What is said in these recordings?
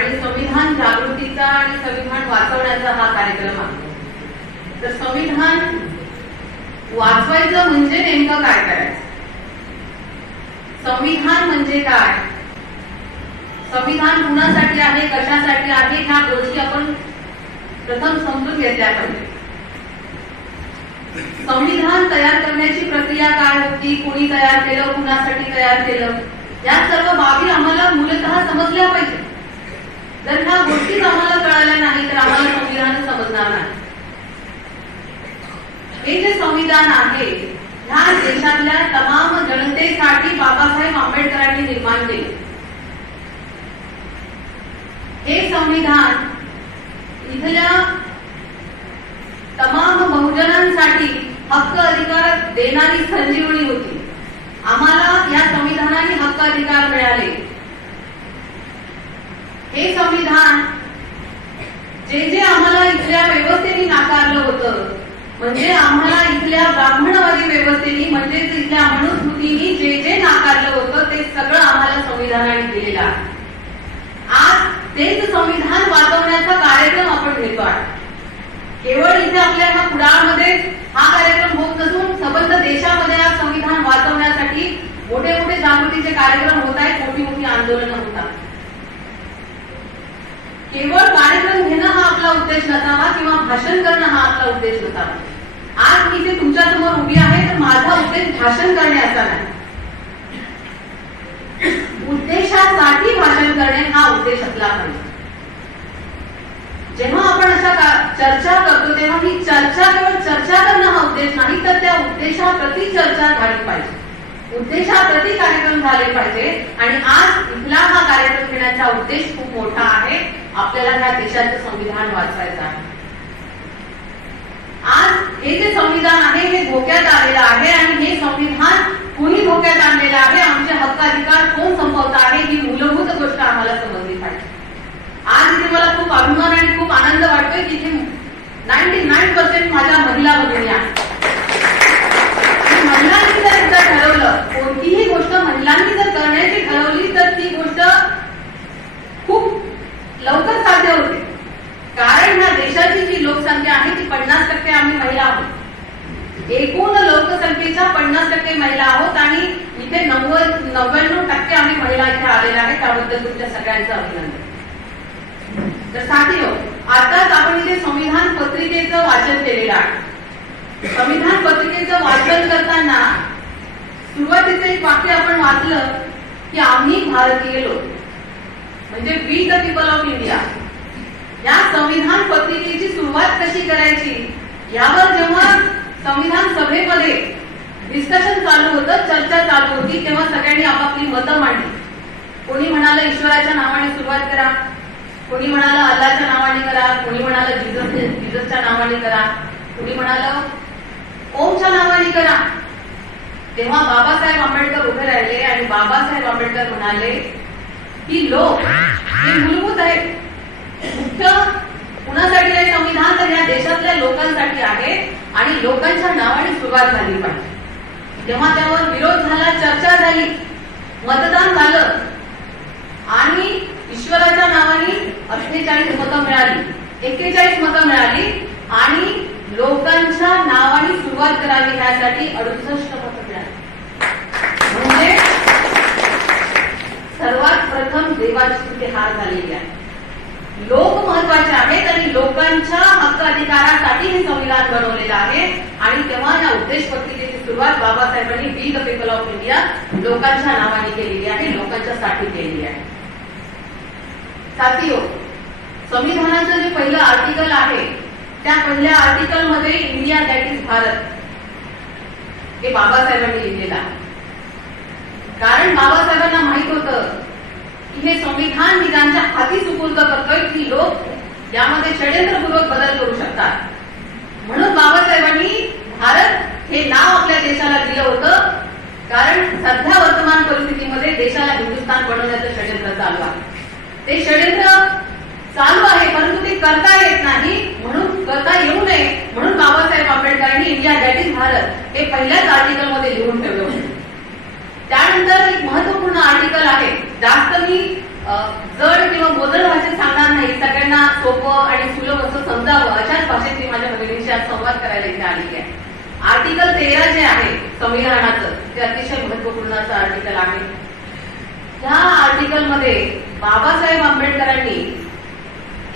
आणि संविधान जागृतीचा आणि संविधान वाचवण्याचा हा कार्यक्रम आहे. तर संविधान वाचवायचं म्हणजे नेमकं काय करायचं? संविधान म्हणजे काय? संविधान कुणासाठी आहे, कशासाठी आहे, ह्या गोष्टी आपण प्रथम समजून घेतल्या पाहिजे. संविधान तयार करण्याची प्रक्रिया काय होती, कुणी तयार केलं, कुणासाठी तयार केलं, या सर्व बाबी आम्हाला मूलतः समजल्या पाहिजे. जर ह्या गोष्टीच आम्हाला कळाल्या नाही तर आम्हाला संविधान समजणार नाही. हे जे संविधान आहे ह्या देशातल्या तमाम जनतेसाठी बाबासाहेब आंबेडकरांनी निर्माण केले. हे संविधान इथल्या तमाम बहुजनांसाठी हक्क अधिकार देणारी संजीवनी होती. आम्हाला या संविधानाने हक्क अधिकार मिळाले. हे संविधान जे आम्हाला इथल्या व्यवस्थेने नाकारलं होतं, म्हणजे आम्हाला इथल्या ब्राह्मणवादी व्यवस्थेने म्हणजे इथल्या मनुस्मृतीने जे नाकारलं होतं ते सगळं आम्हाला संविधानाने दिलेलं आहे. आज तेच संविधान वाचवण्याचा कार्यक्रम आपण घेतो आहे. केवळ इथे आपल्या ह्या कुडाळमध्ये हा कार्यक्रम होत नसून संबंध देशामध्ये हा संविधान वाचवण्यासाठी मोठे मोठे जागृतीचे कार्यक्रम होत आहेत, मोठी मोठी आंदोलनं होतात. केवळ कार्यक्रम घेणं हा आपला उद्देश नसावा किंवा भाषण करणं हा आपला उद्देश नसावा. आज मी इथे तुमच्या समोर उभी आहे तर माझा उद्देश भाषण करणे असा नाही. उद्देशासाठी भाषण करणे हा उद्देश असला पाहिजे. जेव्हा आपण अशा चर्चा करतो तेव्हा ही चर्चा केवळ चर्चा करणं हा उद्देश नाही तर त्या उद्देशाप्रती चर्चा झाली पाहिजे, उद्देशाप्रती कार्यक्रम झाले पाहिजे. आणि आज इथला हा कार्यक्रम घेण्याचा उद्देश खूप मोठा आहे. आपल्याला ह्या देशाचं संविधान वाचवायचं आहे. आज हे जे संविधान आहे हे धोक्यात आलेलं आहे आणि हे संविधान कुणी धोक्यात आणलेलं आहे, आमचे हक्क अधिकार कोण संपवत आहे, ही मूलभूत गोष्ट आम्हाला समजली पाहिजे. आज इथे मला खूप अभिमान आणि खूप आनंद वाटतोय की इथे 99% माझ्या महिला भगिनी आहेत. महिलांनी जर एकदा ठरवलं, कोणतीही गोष्ट महिलांनी जर करण्याची ठरवली तर ती गोष्ट खूप लवकर साध्य होते. कारण ह्या देशाची जी लोकसंख्या आहे ती 50% आम्ही महिला आहोत. एकूण लोकसंख्येच्या 50% महिला आहोत आणि इथे 99% आम्ही महिला इथे आलेल्या आहेत. त्याबद्दल तुमच्या सगळ्यांचं अभिनंदन. तर साथीनो, आताच आपण इथे संविधान पत्रिकेचं वाचन केलेलं आहे. संविधान पत्रिकेचं वाचन करताना सुरुवातीचं एक वाक्य आपण वाचलं की आम्ही भारतीय लोक, म्हणजे we the people of India. या संविधान पत्रिकेची सुरुवात कशी करायची यावर जेव्हा संविधान सभेमध्ये डिस्कशन चालू होतं, चर्चा चालू होती, तेव्हा सगळ्यांनी आपापली मतं मांडली. कोणी म्हणालं ईश्वराच्या नावाने सुरुवात करा, कोणी म्हणालं अल्लाच्या नावाने करा, कोणी म्हणालं जिजसच्या नावाने करा, कोणी म्हणालं ओमच्या नावाने करा. तेव्हा बाबासाहेब आंबेडकर उभे राहिले आणि बाबासाहेब आंबेडकर म्हणाले की लोक हे मूलभूत आहे. मुख्य कुणासाठी आहे संविधान तर या देशातल्या लोकांसाठी आहे आणि लोकांच्या नावाने सुरुवात झाली पाहिजे. तेव्हा त्यावर विरोध झाला, चर्चा झाली, मतदान झालं आणि ईश्वराच्या नावाने 48 मतं मिळाली, 41 मतं मिळाली आणि लोकांच्या नावाने सुरुवात करावी यासाठी 68 मतं मिळाली. म्हणजे सर्वात प्रथम देवाची तिथे हार झालेली आहे. लोक महत्वाचे आहेत आणि लोकांच्या हक्क अधिकारासाठी हे संविधान बनवलेलं आहे. आणि तेव्हा या उद्देश पत्रिकेची सुरुवात बाबासाहेबांनी we the people of India लोकांच्या नावाने केलेली आहे, लोकांच्यासाठी केलेली आहे. साथियो, संविधानाचं जे पहिलं आर्टिकल आहे त्या पहिल्या आर्टिकल मध्ये इंडिया दॅट इज भारत हे बाबासाहेबांनी लिहिलेलं आहे. कारण बाबासाहेबांना माहित होतं की हे संविधान मी त्यांच्या हाती सुपूर्द करतोय की लोक यामध्ये षड्यंत्रपूर्वक बदल करू शकतात. म्हणून बाबासाहेबांनी भारत हे नाव आपल्या देशाला दिलं होतं. कारण सध्या वर्तमान परिस्थितीमध्ये देशाला हिंदुस्थान बनवण्याचं षड्यंत्र चालू आहे. ते षड्यंत्र चालू आहे परंतु ते करता येत नाही, म्हणून करता येऊ नये म्हणून बाबासाहेब आंबेडकरांनी इंडिया दॅट इज भारत हे पहिल्याच आर्टिकल मध्ये लिहून ठेवलं होतं. त्यानंतर एक महत्वपूर्ण आर्टिकल आहे, जास्त मी जड किंवा मोजड भाषेत बाबासाहेब आंबेडकरांनी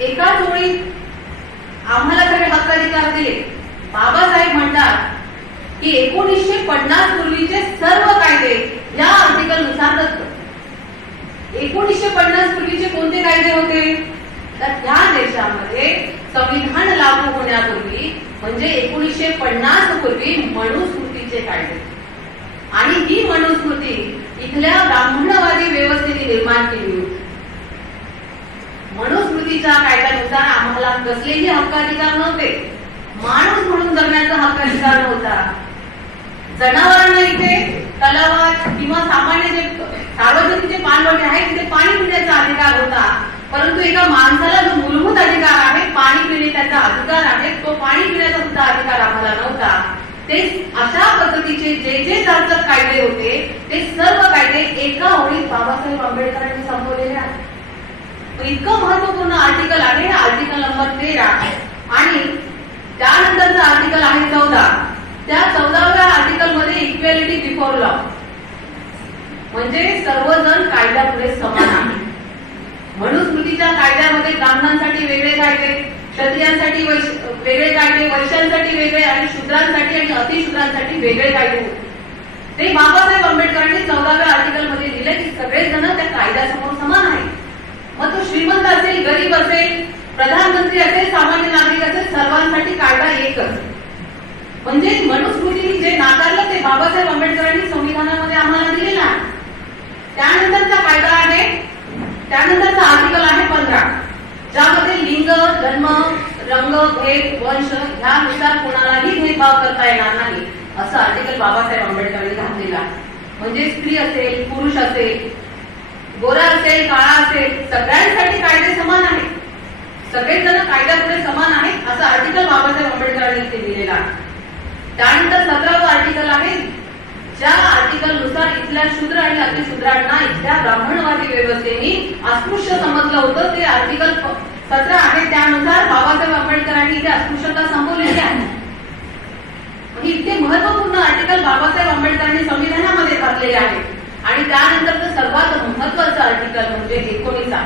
एकाच ओळीत आम्हाला सगळे हक्काधिकार दिले. बाबासाहेब म्हणतात की 1950 पूर्वीचे सर्व कायदे या आर्टिकल नुसार रद्द. 1950 पूर्वीचे कोणते कायदे होते? तर त्या देशामध्ये संविधान लागू होण्यापूर्वी म्हणजे 1950 पूर्वी मनुस्मृतीचे कायदे, आणि ही मनुस्मृती इथल्या ब्राह्मणवादी व्यवस्थेने निर्माण केली होती. मनुस्मृतीच्या कायद्यानुसार आम्हाला कसलेही हक्काधिकार नव्हते. माणूस म्हणून जगण्याचा हक्काधिकार नव्हता. जनावरांना इथे तलावात किंवा सामान्य जे सार्वजनिक जे पाणवठे आहेत तिथे पाणी पिण्याचा अधिकार होता. परंतु एका माणसाला जो मूलभूत अधिकार आहे, पाणी पिणे त्याचा अधिकार आहे, तो पाणी पिण्याचा सुद्धा अधिकार आम्हाला नव्हता. ते अशा पद्धतीचे जे जे चार कायदे होते ते सर्व कायदे एका ओळीत बाबासाहेब आंबेडकरांनी संपवलेले आहेत. इतकं महत्वपूर्ण आर्टिकल आहे आर्टिकल नंबर 13. आणि त्यानंतरचं आर्टिकल आहे 14. त्या 14व्या आर्टिकल मध्ये इक्वॅलिटी बिफोर लॉ, म्हणजे सर्वजण कायद्यापुढे समान आहे. मनुस्मृतीच्या कायद्यामध्ये ब्राह्मणांसाठी वेगळे कायदे, क्षत्रियांसाठी वेगळे कायदे, वैश्यांसाठी वेगळे आणि शूद्रांसाठी आणि अतिशूद्रांसाठी वेगळे कायदे होते. ते बाबासाहेब आंबेडकरांनी 14व्या आर्टिकल मध्ये लिहिले की सगळेजण त्या कायद्यासमोर समान आहेत. मग तो श्रीमंत असेल, गरीब असेल, प्रधानमंत्री असेल, सामान्य नागरिक असेल, सर्वांसाठी कायदा एकच. म्हणजे मनुस्मृतीने जे नाकारलं ते बाबासाहेब आंबेडकरांनी संविधानामध्ये आम्हाला दिलेलं आहे. त्यानंतरचा कायदा आहे, त्यानंतरचा आर्टिकल आहे 15, ज्यामध्ये लिंग, जन्म, रंग, भेद, वंश ह्यानुसार कोणालाही भेदभाव करता येणार नाही असं आर्टिकल बाबासाहेब आंबेडकरांनी घातलेलं आहे. म्हणजे स्त्री असेल, पुरुष असेल, गोरा असेल, काळा असेल, सगळ्यांसाठी कायदे समान आहेत. सगळेजण कायद्यापुढे समान आहेत असं आर्टिकल बाबासाहेब आंबेडकरांनी इथे दिलेलं आहे. त्यानंतर 17वं आर्टिकल आहे, ज्या आर्टिकल नुसार इथल्या शूद्र आणि अतिशूद्रांना इथल्या ब्राह्मणवादी व्यवस्थेने अस्पृश्य समजलं होतं, ते आर्टिकल 17 आहे. त्यानुसार बाबासाहेब आंबेडकरांनी इथे अस्पृश्यता संपवलेली आहे. इतके महत्वपूर्ण आर्टिकल बाबासाहेब आंबेडकरांनी संविधानामध्ये घातलेले आहे. आणि त्यानंतरचं सर्वात महत्वाचं आर्टिकल म्हणजे 19,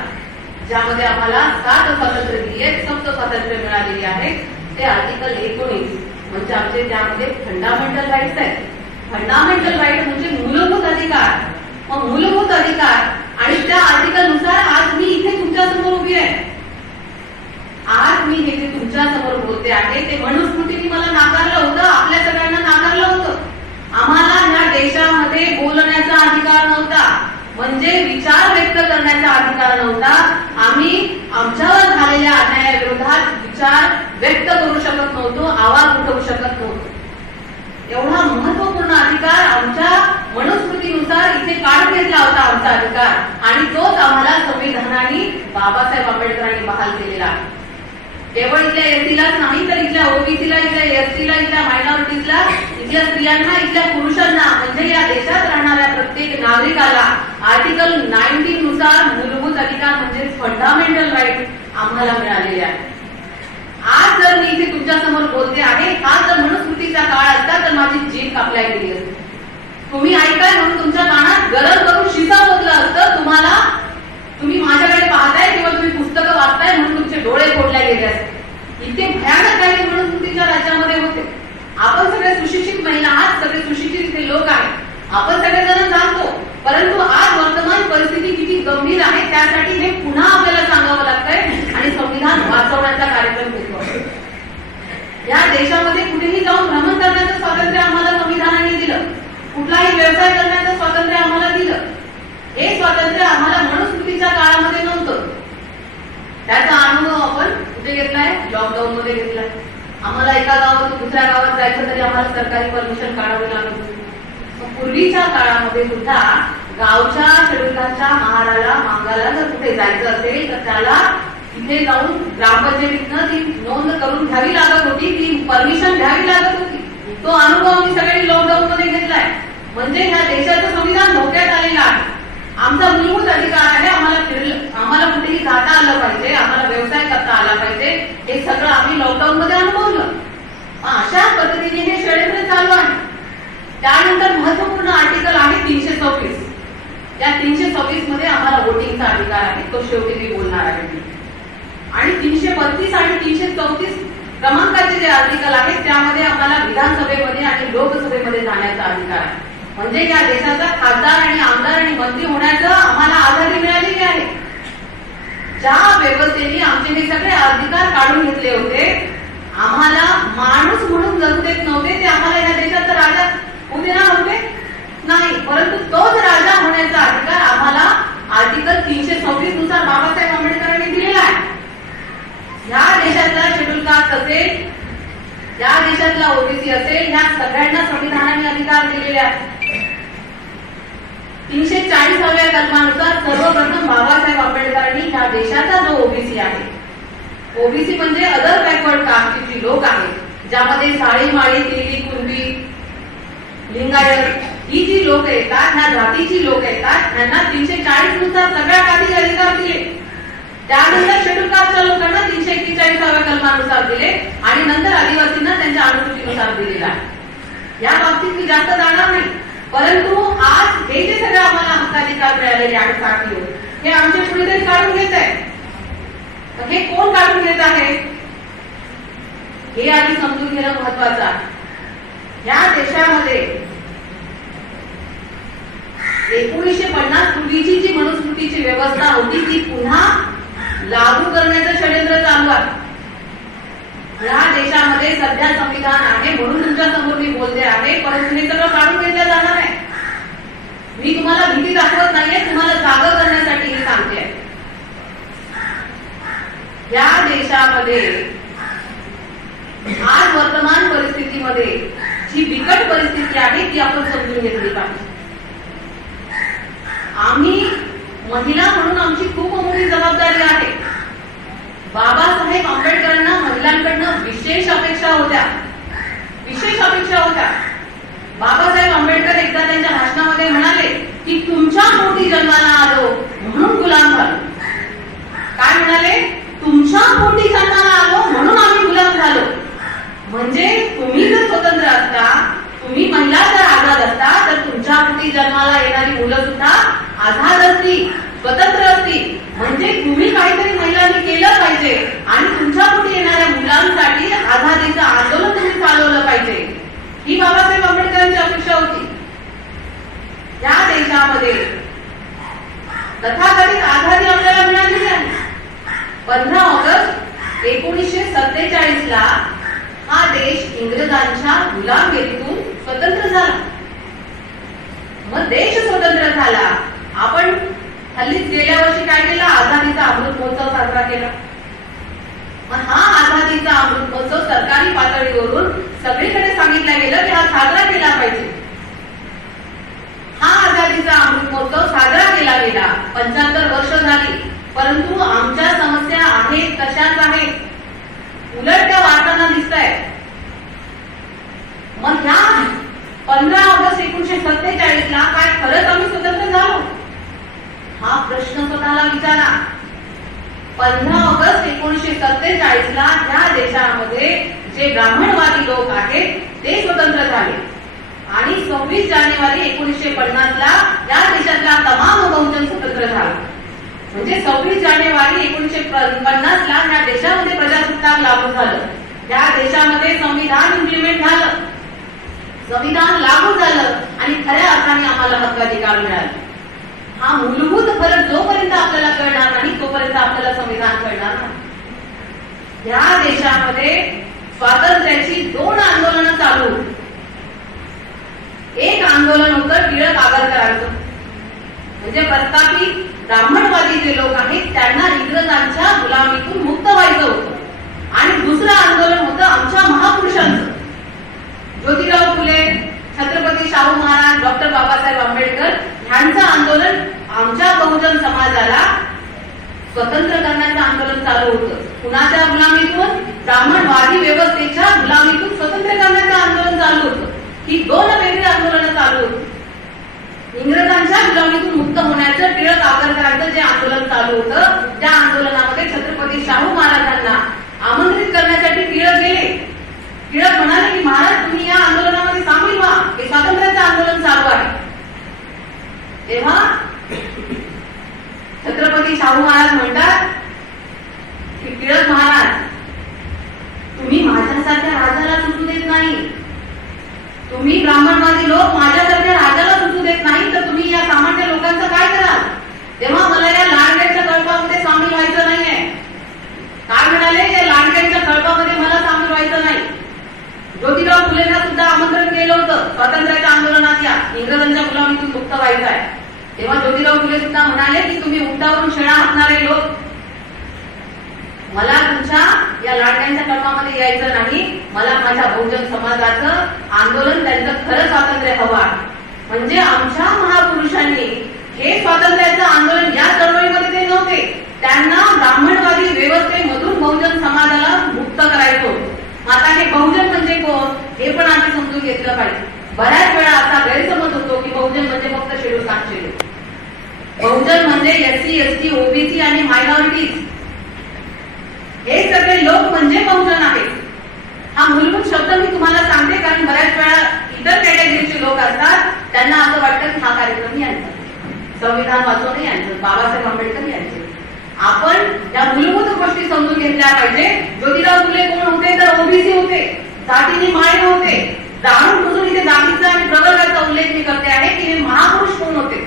ज्यामध्ये आम्हाला 7 स्वातंत्र्य दिली आहेत, 7 स्वातंत्र्य मिळालेली आहे. ते आर्टिकल 19 म्हणजे आमचे त्यामध्ये फंडामेंटल राईट्स आहेत. फंडामेंटल राईट म्हणजे मूलभूत अधिकार. मग मूलभूत अधिकार आणि त्या आर्टिकल नुसार आज मी इथे तुमच्या समोर उभी आहे. आज मी हे जे तुमच्या समोर बोलते आहे ते मनुस्मृतीने मला नाकारलं होतं, आपल्या सगळ्यांना नाकारलं होतं. आम्हाला ह्या देशामध्ये बोलण्याचा अधिकार नव्हता, म्हणजे विचार व्यक्त करण्याचा अधिकार नव्हता. आम्ही आमच्यावर झालेल्या अन्यायाविरोधात विचार व्यक्त करू शकत नव्हतो, आवाज उठवू शकत नव्हतो. एवढा महत्वपूर्ण अधिकार आमच्या मनुस्मृतीनुसार इथे काढून घेतला होता आमचा अधिकार, आणि तोच आम्हाला संविधानाने बाबासाहेब आंबेडकरांनी बहाल केलेला आहे. केवळ इथल्या एससीलाच नाही तर इथल्या ओबीसीला, इथल्या एसटीला, इथल्या मायनॉरिटीजला, इथल्या स्त्रियांना, इथल्या पुरुषांना म्हणजे या देशात राहणाऱ्या प्रत्येक नागरिकाला आर्टिकल 19 नुसार मूलभूत अधिकार म्हणजे फंडामेंटल राईट आम्हाला मिळालेले आहे. आज जर मी इथे तुमच्या समोर बोलते आहे, हा जर मनुस्मृतीचा काळ असता तर माझी जीभ कापल्या गेली असती. तुम्ही ऐकाय म्हणून तुमच्या कानात गरज करून शिसा बोललं असतं. तुम्ही माझ्याकडे पाहताय किंवा तुम्ही पुस्तकं वाचताय म्हणून तुमचे डोळे फोडले गेले असते. इतके भयानक काही मनुस्मृतीच्या राज्यामध्ये होते. आपण सगळे सुशिक्षित महिला आहात, सगळे सुशिक्षित इथे लोक आहेत, आपण सगळेजण जाणतो. परंतु आज वर्तमान परिस्थिती किती गंभीर आहे त्यासाठी हे पुन्हा आपल्याला सांगावं लागतंय आणि संविधान वाचवण्याचा कार्यक्रम घेतो. या देशामध्ये कुठेही जाऊन भ्रमण करण्याचं स्वातंत्र्य आम्हाला संविधानाने दिलं, कुठलाही व्यवसाय करण्याचं स्वातंत्र्य आम्हाला दिलं. हे स्वातंत्र्य आम्हाला मनुस्मृतीच्या काळामध्ये नव्हतं. त्याचा अनुभव आपण कुठे घेतलाय? लॉकडाऊन मध्ये घेतलाय. आम्हाला एका गावातून दुसऱ्या गावात जायचं तरी आम्हाला सरकारी परमिशन काढावी लागत होती. पूर्वीच्या काळामध्ये सुद्धा गावच्या शेडुलकाच्या महाराला मांगाला जर कुठे जायचं असेल तर त्याला तिथे जाऊन ग्रामपंचायतीनं ती नोंद करून घ्यावी लागत होती, ती परमिशन घ्यावी लागत होती. तो अनुभव मी सगळ्यांनी लॉकडाऊन मध्ये घेतलाय. म्हणजे ह्या देशाचं संविधान धोक्यात आलेलं आहे. आमचा मूलभूत अधिकार आहे, आम्हाला कुठेही जाता आलं पाहिजे, आम्हाला व्यवसाय करता आला पाहिजे, हे सगळं आम्ही लॉकडाऊन मध्ये अनुभवलं. अशा पद्धतीने हे षडयंत्र चालू आहे. त्यानंतर महत्वपूर्ण आर्टिकल आहे 326. या 326 मध्ये आम्हाला वोटिंगचा अधिकार आहे, तो शेवटी मी बोलणार आहे. आणि 332 आणि 334 क्रमांकाचे जे आर्टिकल आहेत त्यामध्ये आम्हाला विधानसभेमध्ये आणि लोकसभेमध्ये जाण्याचा अधिकार आहे. म्हणजे या देशाचा खासदार आणि आमदार आणि मंत्री होण्याचं आम्हाला आघाडी मिळालेली आहे. ज्या व्यवस्थेने आमचे हे सगळे अधिकार काढून घेतले होते, आम्हाला माणूस म्हणून जगू देत नव्हते, ते आम्हाला या देशाचा राजा होऊ देणार होते नाही, परंतु तोच राजा होण्याचा अधिकार आम्हाला आर्टिकल 326 नुसार बाबासाहेब आंबेडकरांनी दिलेला आहे. ह्या देशातला शेड्यूल कास्ट असेल, या देशातला ओबीसी असेल, ह्या सगळ्यांना संविधानाने अधिकार दिलेले आहेत. 340व्या कलमानुसार सर्वप्रथम बाबासाहेब आंबेडकरांनी ह्या देशाचा जो ओबीसी आहे, ओबीसी म्हणजे अदर बॅकवर्ड कास्टची जी लोक आहेत, ज्यामध्ये साळी माळी तेली कुणबी लिंगायत ही जी लोक येतात, ह्या जातीची लोक येतात, त्यांना 340 नुसार सगळ्यात आधी अधिकार दिले. त्यानंतर शेड्यूल कास्टच्या लोकांना 341व्या कलमानुसार दिले आणि नंतर आदिवासींना त्यांच्या अनुसूचीनुसार दिलेला आहे. या बाबतीत मी जास्त जाणार नाही, परंतु आज हे जे सगळं आम्हाला हक्काधिकार मिळालेले आहेत 60 लोक, हे आमचे कुणीतरी काढून घेत आहे. हे कोण काढून घेत आहे हे आधी समजून घेणं महत्वाचं आहे. या देशामध्ये 1950 पूर्वीची जी मनुस्मृतीची व्यवस्था होती ती पुन्हा लागू करण्याचं षड्यंत्र चालू आहे. या देशामध्ये सध्या संविधान आहे म्हणून तुमच्या समोर मी बोलते आहे, परंतु हे सगळं काढून घेतलं जाणार आहे. मी तुम्हाला भीती दाखवत नाहीये, तुम्हाला जागा करण्यासाठी हे सांगते. या देशामध्ये आज वर्तमान परिस्थितीमध्ये जी बिकट परिस्थिती आहे ती आपण समजून घेतली पाहिजे. आम्ही महिला म्हणून आमची खूप मोठी जबाबदारी आहे. बाबासाहेब आंबेडकरांना महिलांकडनं विशेष अपेक्षा होत्या. बाबासाहेब आंबेडकर एकदा त्यांच्या भाषणामध्ये म्हणाले की तुमच्या पोटी जन्माला आलो म्हणून गुलाम झालो. काय म्हणाले? तुमच्या पोटी जन्माला आलो म्हणून आम्ही गुलाम झालो. म्हणजे तुम्ही जर स्वतंत्र असता, तुम्ही महिला जर आझाद असता, तर तुमच्या पोटी जन्माला येणारी मुलं सुद्धा आझाद असती, स्वतंत्र असती. म्हणजे तुम्ही काहीतरी महिलांनी केलं पाहिजे आणि तुमच्या पोटी येणाऱ्या मुलांसाठी आझादीचं आंदोलन तुम्ही चालवलं पाहिजे, ही बाबासाहेब आंबेडकरांची अपेक्षा होती. या देशामध्ये तथाकथित आझादी आपल्याला मिळालेली आहे. 15 ऑगस्ट 1947 ला हा देश इंग्रजांच्या गुलामगिरीतून स्वतंत्र झाला. मग देश स्वतंत्र झाला. आपण हल्लीच गेल्या वर्षी काय केलं? आझादीचा अमृत महोत्सव साजरा केला. मग हा आझादीचा अमृत महोत्सव सरकारी पातळीवरून सगळीकडे सांगितलं गेलं की हा साजरा केला पाहिजे. हा आझादीचा अमृत महोत्सव साजरा केला गेला. 75 वर्ष झाली, परंतु आमच्या समस्या आहेत तशाच आहेत, उलट त्या वाढताना दिसत आहेत. मग ह्या 15 ऑगस्ट 1947 ला काय खरंच आम्ही स्वतंत्र झालो? हा प्रश्न स्वतःला विचारा. 15 ऑगस्ट 1947 ला या देशामध्ये जे ब्राह्मणवादी लोक आहेत ते स्वतंत्र झाले आणि 26 जानेवारी 1950 ला या देशातला तमाम बहुजन स्वतंत्र झाला. म्हणजे 26 जानेवारी 1950 ला या देशामध्ये प्रजासत्ताक लागू झालं. या देशामध्ये संविधान इम्प्लिमेंट झालं, संविधान लागू झालं आणि खऱ्या अर्थाने आम्हाला हक्काधिकार मिळाले. हा मूलभूत फरक जोपर्यंत आपल्याला कळणार नाही तोपर्यंत आपल्याला संविधान कळणार नाही. या देशामध्ये स्वातंत्र्याची 2 आंदोलनं चालू. एक आंदोलन होतं टिळक आगरकरांचं, म्हणजे प्रस्थापित ब्राह्मणवादी जे लोक आहेत त्यांना इंग्रजांच्या गुलामीतून मुक्त व्हायचं होतं. आणि दुसरं आंदोलन होतं आमच्या महापुरुषांचं, ज्योतिराव फुले, छत्रपती शाहू महाराज, डॉक्टर बाबासाहेब आंबेडकर ह्यांचं आंदोलन. आमच्या बहुजन समाजाला स्वतंत्र करण्याचं आंदोलन चालू होतं. कुणाच्या गुलामीतून? ब्राह्मणवादी व्यवस्थेच्या गुलामीतून स्वतंत्र करण्याचं आंदोलन चालू होतं. ही 2 वेगळी आंदोलनं चालू होती. इंग्रजांच्या गुलामीतून मुक्त होण्याचं टिळक आगरकरांचं जे आंदोलन चालू होतं, त्या आंदोलनामध्ये छत्रपती शाहू महाराजांना आमंत्रित करण्यासाठी टिळक गेले. टिळक म्हणाले की महाराज तुम्ही या आंदोलनामध्ये सामील व्हा, हे स्वातंत्र्याचं आंदोलन चालू आहे. तेव्हा ज्योतिराव फुलेंना सुद्धा आमंत्रण केलं होतं स्वातंत्र्याच्या आंदोलनात, या इंग्रजांच्या गुलामीतून मुक्त व्हायचं आहे. तेव्हा ज्योतिराव फुले सुद्धा म्हणाले की तुम्ही उंटावरून शेळा हाकणारे लोक, मला तुमच्या या लाडक्यांच्या कर्मामध्ये यायचं नाही, मला माझ्या बहुजन समाजाचं आंदोलन, त्यांचं खरं स्वातंत्र्य हवं. म्हणजे आमच्या महापुरुषांनी हे स्वातंत्र्याचं आंदोलन या चळवळीमध्ये ते नव्हते, त्यांना ब्राह्मणवादी व्यवस्थेमधून बहुजन समाजाला मुक्त करायचं. आता हे बहुजन म्हणजे कोण हे पण आम्ही समजून घेतलं पाहिजे. बऱ्याच वेळा असा गैरसमज होतो की बहुजन म्हणजे फक्त शेड्यूल कास्टचे लोक, बहुजन म्हणजे एससी, एसटी, ओबीसी आणि मायनॉरिटीज, हे सगळे लोक म्हणजे बहुजन आहेत. हा मूलभूत शब्द मी तुम्हाला सांगते कारण बऱ्याच वेळा इतर कॅटेगरीचे लोक असतात, त्यांना असं वाटतं की हा कार्यक्रम यांचा, संविधान वाचवणे यांचं, बाबासाहेब आंबेडकर यांचे. आपण या मूलभूत गोष्टी समजून घेतल्या पाहिजे. ज्योतिराव फुले कोण होते तर ओबीसी होते, जातीने माय होते. जाणून बुजून इथे जातीचा आणि प्रवर्गाचा उल्लेख मी करते आहे की हे महापुरुष कोण होते.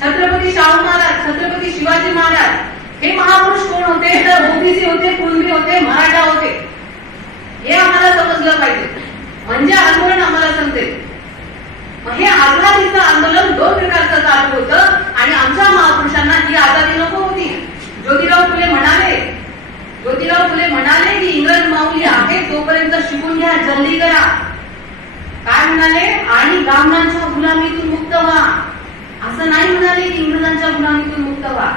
छत्रपती शाहू महाराज, छत्रपती शिवाजी महाराज हे महापुरुष कोण होते तर ओबीसी होते, कुणबी होते, मराठा होते. हे आम्हाला समजलं पाहिजे, म्हणजे आंदोलन आम्हाला समजेल. हे आझादीचं आंदोलन दोन प्रकारचं चालू होतं आणि आमच्या महापुरुषांना ही आझादी नको होती. ज्योतिराव फुले म्हणाले की इंग्रज माऊली आहे तोपर्यंत शिकून घ्या, जल्दी करा. काय म्हणाले? आणि ब्राह्मणांच्या गुलामीतून मुक्त व्हा. असं नाही म्हणाले की इंग्रजांच्या गुलामीतून मुक्त व्हा.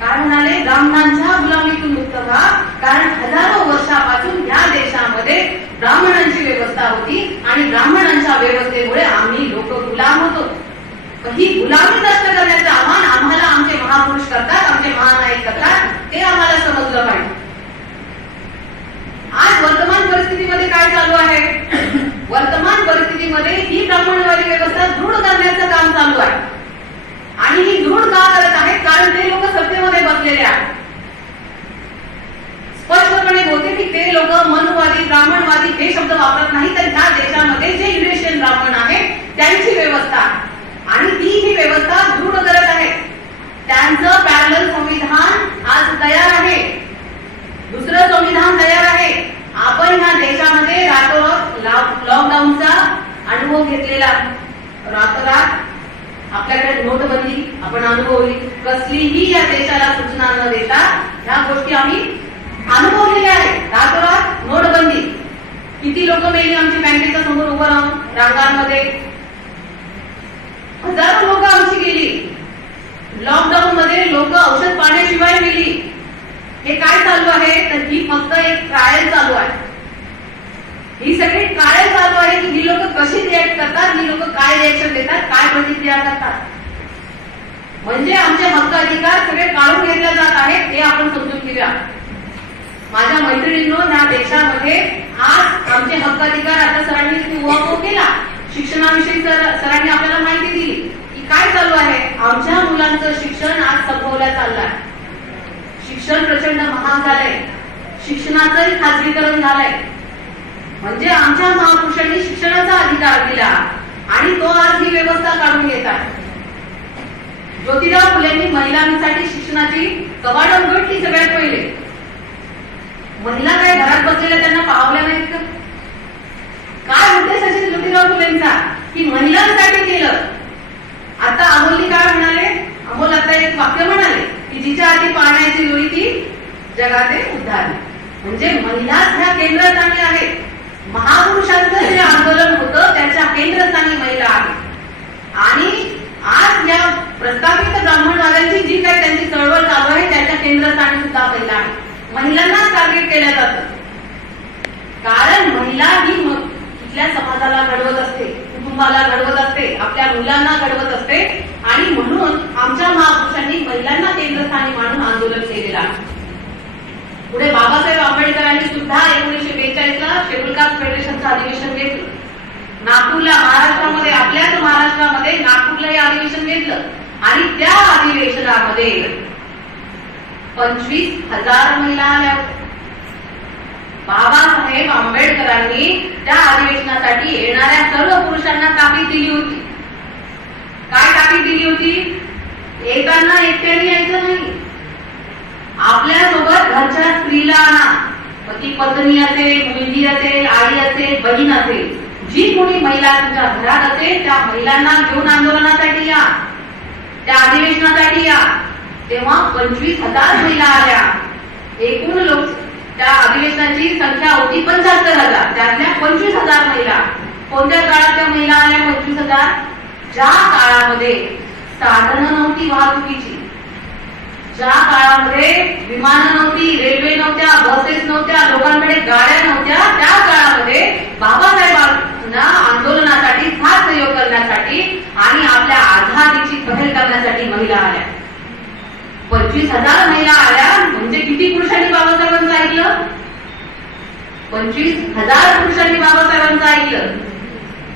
काय म्हणाले? ब्राह्मणांच्या गुलामीतून मुक्त व्हा. कारण हजारो वर्षापासून या देशामध्ये ब्राह्मणांची व्यवस्था होती आणि ब्राह्मणांच्या व्यवस्थेमुळे आम्ही लोक गुलाम होतो. ही गुलामी नष्ट करण्याचं आव्हान आम्हाला आमचे महापुरुष करतात, आमचे महानायक करतात, ते आम्हाला समजलं पाहिजे. आज वर्तमान परिस्थितीमध्ये काय चालू आहे? वर्तमान परिस्थितीमध्ये ही ब्राह्मणवादी व्यवस्था दृढ करण्याचं काम चालू आहे. आणि ही दृढ का करत आहेत? कारण ते लोक सत्तेमध्ये बसलेले आहेत. स्पष्टपणे बोलते की ते लोक मनुवादी, ब्राह्मणवादी हे शब्द वापरत नाही, तर ह्या देशामध्ये जे युरेशियन ब्राह्मण आहेत त्यांची व्यवस्था आणि ती ही व्यवस्था दृढ करत आहे. त्यांचं पॅरलल संविधान आज तयार आहे, दुसरं संविधान तयार आहे. आपण ह्या देशामध्ये रातोरात लॉकडाऊनचा अनुभव घेतलेला, रातोरात आपल्याकडे नोटबंदी आपण अनुभवली, कसलीही या देशाला सूचना न देता ह्या गोष्टी आम्ही अनुभवलेल्या आहेत. रातोरात नोटबंदी, किती लोक मेली आमची बँकेच्या समोर उभं राहून रांगांमध्ये, हजारो लोक आमची गेली. लॉकडाऊन मध्ये लोक औषध पाण्याशिवाय गेली. हे काय चालू आहे? तर ही फक्त एक ट्रायल चालू आहे. ही सगळी ट्रायल चालू आहे की ही लोक कशी रिॲक्ट करतात, ही लोक काय रिॲक्शन देतात, काय प्रतिक्रिया करतात. म्हणजे आमचे हक्क अधिकार सगळे काढून घेतले जात आहेत, हे आपण समजून घेऊया. माझ्या मैत्रिणींनो, या देशामध्ये आज आमचे हक्क अधिकार, आता सरांनी उहापोह केला शिक्षणाविषयी, सरांनी आपल्याला माहिती दिली की काय चालू आहे. आमच्या मुलांचं शिक्षण आज संपवलं चाललंय. शिक्षण प्रचंड महाग झालंय, शिक्षणाचंही खाजगीकरण झालंय. म्हणजे आमच्या महापुरुषांनी शिक्षणाचा अधिकार दिला आणि तो आज ही व्यवस्था काढून घेत आहे. ज्योतिराव फुलेंनी महिलांसाठी शिक्षणाची कवाडं उघडली सगळ्यात पहिले. महिला काय घरात बसलेल्या त्यांना पावल्या नाहीत का? काय उद्देश असेल ज्योतिराव फुलेंचा की महिलांसाठी केलं. आता अमोलनी काय म्हणाले? अमोल आता एक वाक्य म्हणाले की जिच्या आधी पाण्याची लोळी ती जगाचे उद्धार. म्हणजे महिलाच ह्या केंद्रस्थानी आहेत. महापुरुषांचं जे आंदोलन होतं त्याच्या केंद्रस्थानी महिला आहे. आणि आज या प्रस्थापित ब्राह्मणवाद्यांची जी काही त्यांची चळवळ चालू आहे त्याच्या केंद्रस्थानी सुद्धा महिला आहे. महिलांना टार्गेट केलं जातं कारण महिला ही इथल्या समाजाला घडवत असते, कुटुंबाला घडवत असते, आपल्या मुलांना घडवत असते. आणि म्हणून आमच्या महापुरुषांनी महिलांना केंद्रस्थानी मानून आंदोलन केलेलं आहे. पुढे बाबासाहेब आंबेडकरांनी सुद्धा 1942 ला शेड्यूल कास्ट फेडरेशनचं अधिवेशन घेतलं. नागपूरला, महाराष्ट्रामध्ये, आपल्याच महाराष्ट्रामध्ये नागपूरला हे अधिवेशन घेतलं आणि त्या अधिवेशनामध्ये 25,000 महिला आल्या होत्या. बाबासाहेब आंबेडकरांनी त्या अधिवेशनासाठी येणाऱ्या सर्व पुरुषांना ताकीद दिली होती. काय ताकीद दिली होती? एकांना एकट्याने यायचं नाही, आपल्या सोबत घरच्या स्त्रीला आणा. ती पत्नी असेल, मुलगी असेल, आई असेल, बहीण असेल, जी कोणी महिला तुमच्या घरात असेल त्या महिलांना घेऊन आंदोलनासाठी या, त्या अधिवेशनासाठी या. तेव्हा 25,000 महिला आल्या. एकूण लोक त्या अधिवेशनाची संख्या होती 75,000, त्यातल्या 25,000 महिला. कोणत्या काळातल्या महिला आल्या 25,000? ज्या काळामध्ये साधनं नव्हती वाहतुकीची, ज्या काळामध्ये विमानं नव्हती, रेल्वे नव्हत्या, बसेस नव्हत्या, लोकांकडे गाड्या नव्हत्या, त्या काळामध्ये बाबासाहेबांना आंदोलनासाठी साथ सहयोग करण्यासाठी आणि आपल्या आझादीची पहल करण्यासाठी महिला आल्या. 25,000 महिला आल्या म्हणजे किती पुरुषांनी बाबासाहेबांचं ऐकलं? 25,000 पुरुषांनी बाबासाहेबांचं ऐकलं.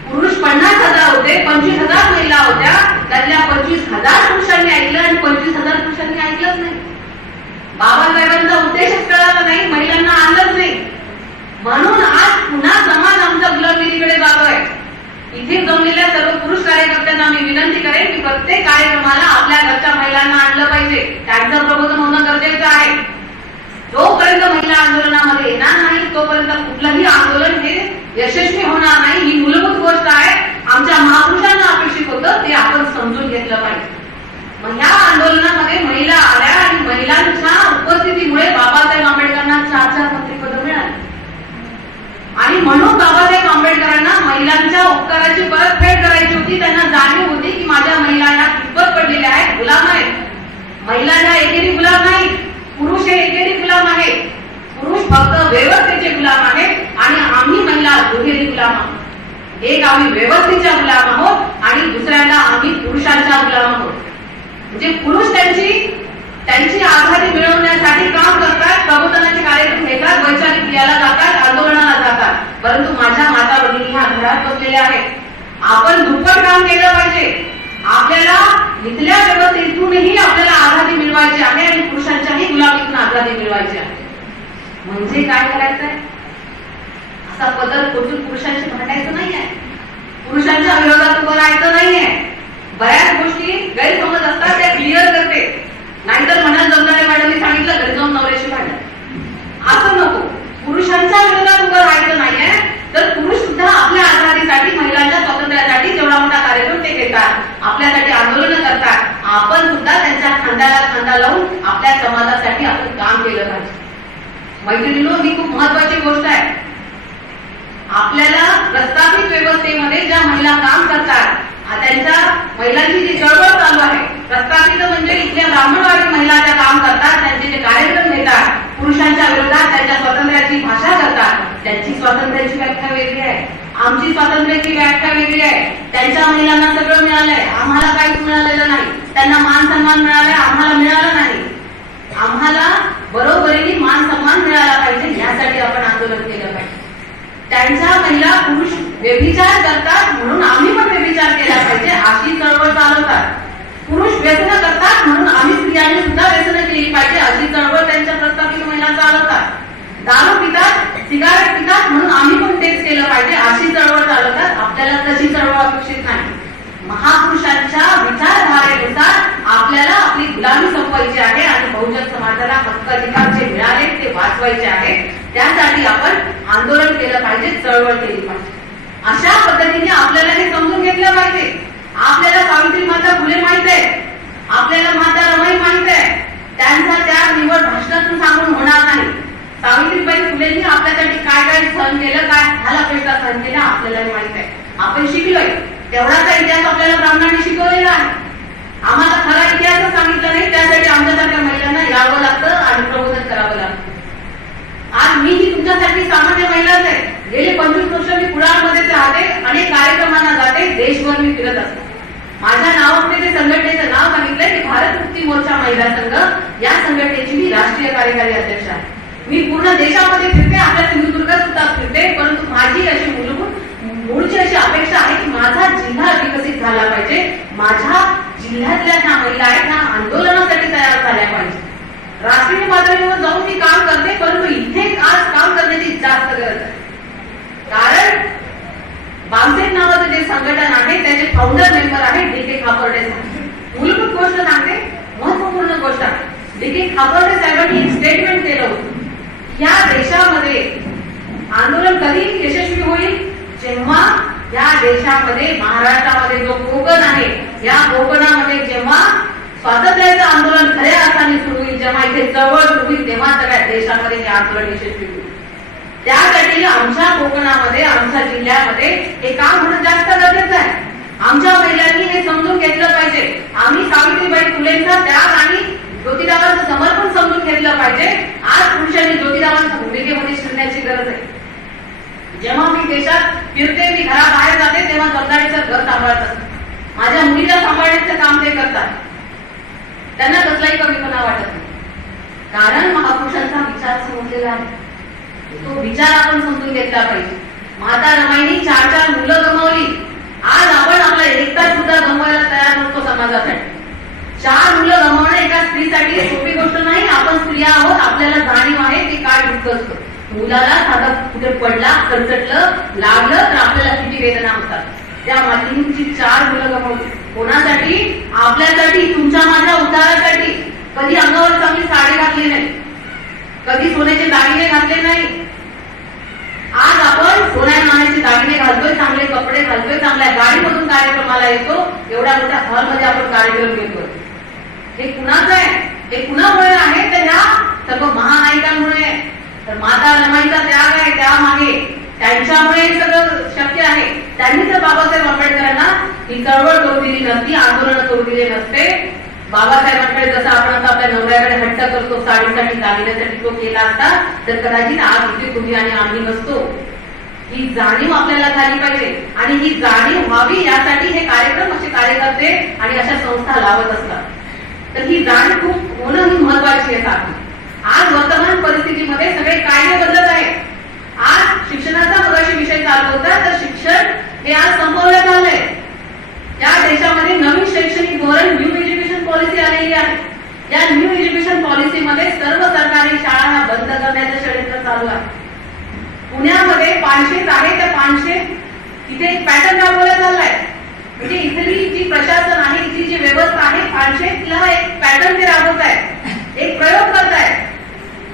पुरुष 50,000 होते, 25,000 महिला होत्या, त्यातल्या 25,000 पुरुषांनी ऐकलं आणि 25,000 पुरुषांनी ऐकलंच नाही. बाबासाहेबांचा उद्देशच कळाला नाही, महिलांना आणलंच नाही. म्हणून आज पुन्हा समाज आमचा गुलामगिरीकडे जातोय. इथे जमलेल्या सर्व पुरुष कार्यकर्त्यांना मी विनंती करेन की प्रत्येक कार्यक्रमाला आपल्या घरच्या महिलांना आणलं पाहिजे, त्यांचं प्रबोधन होणं गरजेचं आहे. जोपर्यंत महिला आंदोलनामध्ये येणार नाही तोपर्यंत कुठलंही आंदोलन हे यशस्वी होणार नाही. ही मूलभूत गोष्ट आहे. आमच्या महापुरुषांना अपेक्षित होतं ते आपण समजून घेतलं पाहिजे. मग ह्या आंदोलनामध्ये महिला आल्या आणि महिलांच्या उपस्थितीमुळे बाबासाहेब आंबेडकरांना 4 मंत्रिपदं मिळाली. आणि म्हणून बाबासाहेब आंबेडकरांना महिलांच्या उपकाराची परतफेड करायची होती. त्यांना जाणीव होती की माझ्या महिला ह्या कितपत पडलेल्या आहेत, गुलाम आहेत. महिला ह्या एकेरी गुलाम नाही, पुरुष हे एकेरी गुलाम आहे. पुरुष फक्त व्यवस्थेचे गुलाम आहेत आणि आम्ही महिला दुहेरी गुलाम आहोत. एक आम्ही व्यवस्थेच्या गुलाम आहोत आणि दुसऱ्याला आम्ही पुरुषांच्या गुलाम आहोत. म्हणजे पुरुष त्यांची आझादी मिळवण्यासाठी काम करतात, प्रबोधनाचे कार्यक्रम घेतात, वैचारिक क्रियाला जातात, आंदोलनाला जातात. परंतु माझ्या माता भगिनी ह्या घरात बसलेल्या आहेत. आपण दुप्पट काम केलं पाहिजे. आपल्याला इथल्या व्यवस्थेतूनही आपल्याला आझादी मिळवायची आहे आणि पुरुषांच्याही गुलामीतून आझादी मिळवायची आहे. म्हणजे काय करायचंय? असा पदर खोचून पुरुषांशी भांडायचं नाहीये, पुरुषांच्या विरोधात उभं राहायचं नाहीये. बऱ्याच गोष्टी गैरसमज असतात त्या क्लिअर करते. नाहीतर म्हणाल जमणारे मॅडमनी सांगितलं घरी जाऊन नवऱ्याशी भांडा, असं नको. पुरुषांच्या विरोधात उभं राहायचं नाहीये, तर पुरुष सुद्धा आपल्या आझादीसाठी, महिलांच्या स्वातंत्र्यासाठी जेवढा मोठा कार्यक्रम ते घेतात, आपल्यासाठी आंदोलन करतात. आपण सुद्धा त्यांच्या खांद्याला खांदा लावून आपल्या समाजासाठी आपण काम केलं पाहिजे. मैत्रिणींनो, ही खूप महत्वाची गोष्ट आहे. आपल्याला प्रस्थापित व्यवस्थेमध्ये ज्या महिला काम करतात, त्यांच्या महिलांची जी चळवळ चालू आहे, प्रस्थापित म्हणजे इथल्या ब्राह्मणवादी महिला ज्या काम करतात, त्यांचे जे कार्यक्रम घेतात, पुरुषांच्या विरोधात त्यांच्या स्वातंत्र्याची भाषा करतात, त्यांची स्वातंत्र्याची व्याख्या वेगळी आहे, आमची स्वातंत्र्याची व्याख्या वेगळी आहे. त्यांच्या महिलांना सगळं मिळालंय, आम्हाला काहीच मिळालेलं नाही. त्यांना मान सन्मान मिळालाय, आम्हाला मिळाला नाही. आम्हाला बरोबरीने मान सन्मान मिळाला पाहिजे, यासाठी आपण आंदोलन केलं पाहिजे. त्यांच्या महिला पुरुष व्यभिचार करतात म्हणून आम्ही पण व्यभिचार केला पाहिजे, अशी चळवळ चालवतात. पुरुष व्यसन करतात म्हणून आम्ही स्त्रियांनी सुद्धा व्यसन केली पाहिजे, अशी चळवळ त्यांच्या प्रस्थापित महिला चालवतात. दारू पितात, सिगारेट पितात म्हणून आम्ही पण तेच केलं पाहिजे, अशी चळवळ चालवतात. आपल्याला तशी चळवळ अपेक्षित नाही. महापुरुषांच्या विचारधारेनुसार आपल्याला आपली गुलामी संपवायची आहे आणि बहुजन समाजाला हक्क अधिकार जे मिळाले ते वाचवायचे आहे. त्यासाठी आपण आंदोलन केलं पाहिजे, चळवळ केली पाहिजे. अशा पद्धतीने आपल्याला हे समजून घेतलं पाहिजे. आपल्याला सावित्री माता फुले माहित आहे, आपल्याला माता रमाई माहित आहे. त्यांचा त्याग निवड भाषणातून सांगून होणार नाही. सावित्रीबाई फुलेंनी आपल्यासाठी काय काय सहन केलं, काय हालापेष्टा सहन केला आपल्याला माहित आहे. आपण शिकलोय, तेवढाचा इतिहास आपल्याला ब्राह्मणांनी शिकवलेला आहे. आम्हाला खरा इतिहास सांगितला नाही, त्यासाठी आमच्यासारख्या महिलांना यावं लागतं आणि प्रबोधन करावं लागतं. आज मी ही तुमच्यासाठी सामान्य महिलाच आहे. गेले 25 वर्ष मी कुडाळमध्येच राहते, अनेक कार्यक्रमांना जाते, देशभर मी फिरत असते. माझ्या नावापुढे जे संघटनेचं नाव सांगितलंय ते भारत मुक्ती मोर्चा महिला संघ, या संघटनेची मी राष्ट्रीय कार्यकारी अध्यक्ष आहे. मी पूर्ण देशामध्ये फिरते, आपल्या सिंधुदुर्गात सुद्धा फिरते, परंतु माझी अशी मूळची अशी अपेक्षा आहे की माझा जिल्हा विकसित झाला पाहिजे. माझ्या जिल्ह्यातल्या ज्या महिला आहेत त्या आंदोलनासाठी तयार झाल्या पाहिजे. राष्ट्रीय पातळीवर जाऊन मी काम करते, परंतु इथे आज काम करण्याची जास्त गरज आहे. कारण बामसेन नावाचं जे संघटन आहे त्याचे फाउंडर मेंबर आहे डी.के. खापर्डे साहेब. मूलभूत गोष्ट सांगते, महत्वपूर्ण गोष्ट आहे. डी.के. खापर्डे साहेबांनी एक स्टेटमेंट केलं होतं, या देशामध्ये देशामध्ये महाराष्ट्रामध्ये जो कोकण आहे, या कोकणामध्ये जेव्हा स्वातंत्र्याचं आंदोलन खऱ्या अर्थाने सुरू होईल, जेव्हा इथे चळवळ सुरू होईल, तेव्हा सगळ्या देशामध्ये हे आंदोलन यशस्वी होईल. त्यासाठी आमच्या कोकणामध्ये, आमच्या जिल्ह्यामध्ये हे काम होणं जास्त गरजेचं आहे. आमच्या महिलांनी हे समजून घेतलं पाहिजे. आम्ही सावित्रीबाई फुलेंचा त्याग आणि ज्योतिरावांचं समर्पण समजून घेतलं पाहिजे. आज पुरुषांनी ज्योतिरावांच्या भूमिकेमध्ये शिरण्याची गरज आहे. जेव्हा मी देशात फिरते, मी घराबाहेर जाते, तेव्हा जबाबदारीचं घर सांभाळत असते. माझ्या मुलीला सांभाळण्याचं काम ते करतात. त्यांना कसलाही कमीपणा वाटत नाही, कारण महापुरुषांचा विचार समजलेला आहे. तो विचार आपण समजून घेतला पाहिजे. माता रमाईनी 4 मुलं गमावली. आज आपण आपला एकटा सुद्धा गमवायला तयार नसतो समाजासाठी. 4 मुलं गमावणं एका स्त्रीसाठी सोपी गोष्ट नाही. आपण स्त्रिया आहोत, आपल्याला जाणीव आहे की काय दुःख असतं. मुलाला साधं कुठे पडला, खरचटलं, लागलं तर आपल्याला किती वेदना होतात. त्या मातींची 4 मुलं गमावली. कोणासाठी? आपल्यासाठी, तुमच्या माझ्या उद्धारासाठी. कधी अंगावर चांगली साडी घातली नाही, कधी सोन्याचे दागिने घातले नाही. आज आपण सोन्या नाण्याचे दागिने घालतोय, चांगले कपडे घालतोय, चांगल्या गाडीमधून कार्यक्रमाला येतो, एवढ्या मोठ्या हॉलमध्ये आपण कार्यक्रम घेतोय. हे कुणाचं आहे? हे कुणामुळे आहे? तर ह्या सर्व महानायिकांमुळे. तर माता रमाईचा त्याग आहे, त्यामागे त्यांच्यामुळे हे सगळं शक्य आहे. त्यांनी जर बाबासाहेब आंबेडकरांना ही चळवळ करू दिली नसती, आंदोलन करू दिले नसते, बाबासाहेबांकडे जसं आपण आता आपल्या नवऱ्याकडे हट्ट करतो साडीसाठी, दागिन्यासाठी, तो केला असता तर कदाचित आज इथे तुम्ही आणि आम्ही नसतो. ही जाणीव आपल्याला झाली पाहिजे आणि ही जाणीव व्हावी यासाठी हे कार्यक्रम, असे कार्यकर्ते आणि अशा संस्था लावत असतात. तर ही जाणीव खूप होणं ही महत्वाची आहे. आज वर्तमान परिस्थितीमध्ये सगळे कायदे बदलत आहेत. आज शिक्षणाचा मगाशी विषय चालू होता, तर शिक्षण हे आज संपवण्यात आलंय. या देशामध्ये नवीन शैक्षणिक धोरण, न्यू एज्युकेशन पॉलिसी आलेली आहे. या न्यू एज्युकेशन पॉलिसीमध्ये सर्व सरकारी शाळा ह्या बंद करण्याचं षडयंत्र चालू आहे. पुण्यामध्ये 500 आहे, त्या 500 तिथे एक पॅटर्न राबवला चाललाय. म्हणजे इथली जी प्रशासन आहे, इथली जी व्यवस्था आहे, 500ला एक पॅटर्न ते राबवत आहे, एक प्रयोग करत आहे.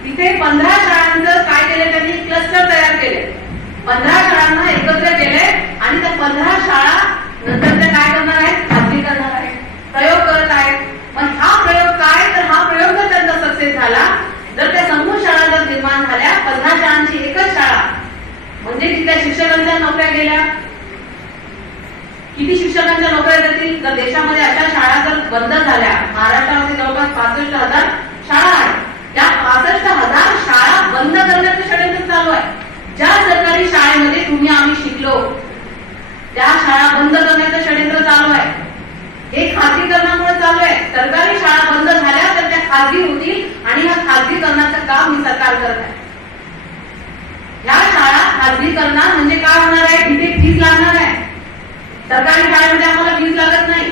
तिथे 15 शाळांचं काय केलं त्यांनी? क्लस्टर तयार केले. 15 शाळांना एकत्र केले आणि त्या 15 शाळा नंतर त्या काय करणार आहेत? खाजगी करणार आहेत, प्रयोग करत आहेत. पण हा प्रयोग काय? तर हा प्रयोग जर त्यांचा सक्सेस झाला, जर त्या समूह शाळा जर निर्माण झाल्या, 15 शाळांची एकच शाळा, म्हणजे तिथल्या शिक्षकांच्या नोकऱ्या गेल्या. किती शिक्षकांच्या नोकऱ्या जातील? जर देशामध्ये अशा शाळा जर बंद झाल्या, महाराष्ट्रामध्ये जवळपास 65,000 शाळा आहेत, त्या 65,000 शाळा बंद करण्याचं षडयंत्र चालू आहे. ज्या सरकारी शाळेमध्ये तुम्ही आम्ही शिकलो, त्या शाळा बंद करण्याचं षडयंत्र चालू आहे. हे खाजगीकरणामुळे चालू आहे. सरकारी शाळा बंद झाल्या तर त्या खाजगी होतील आणि ह्या खाजगीकरणाचं काम ही सरकार करत आहे. ह्या शाळा खाजगीकरणात म्हणजे काय होणार आहे? तिथे फीस लागणार आहे. सरकारी शाळेमध्ये आम्हाला फीस लागत नाही.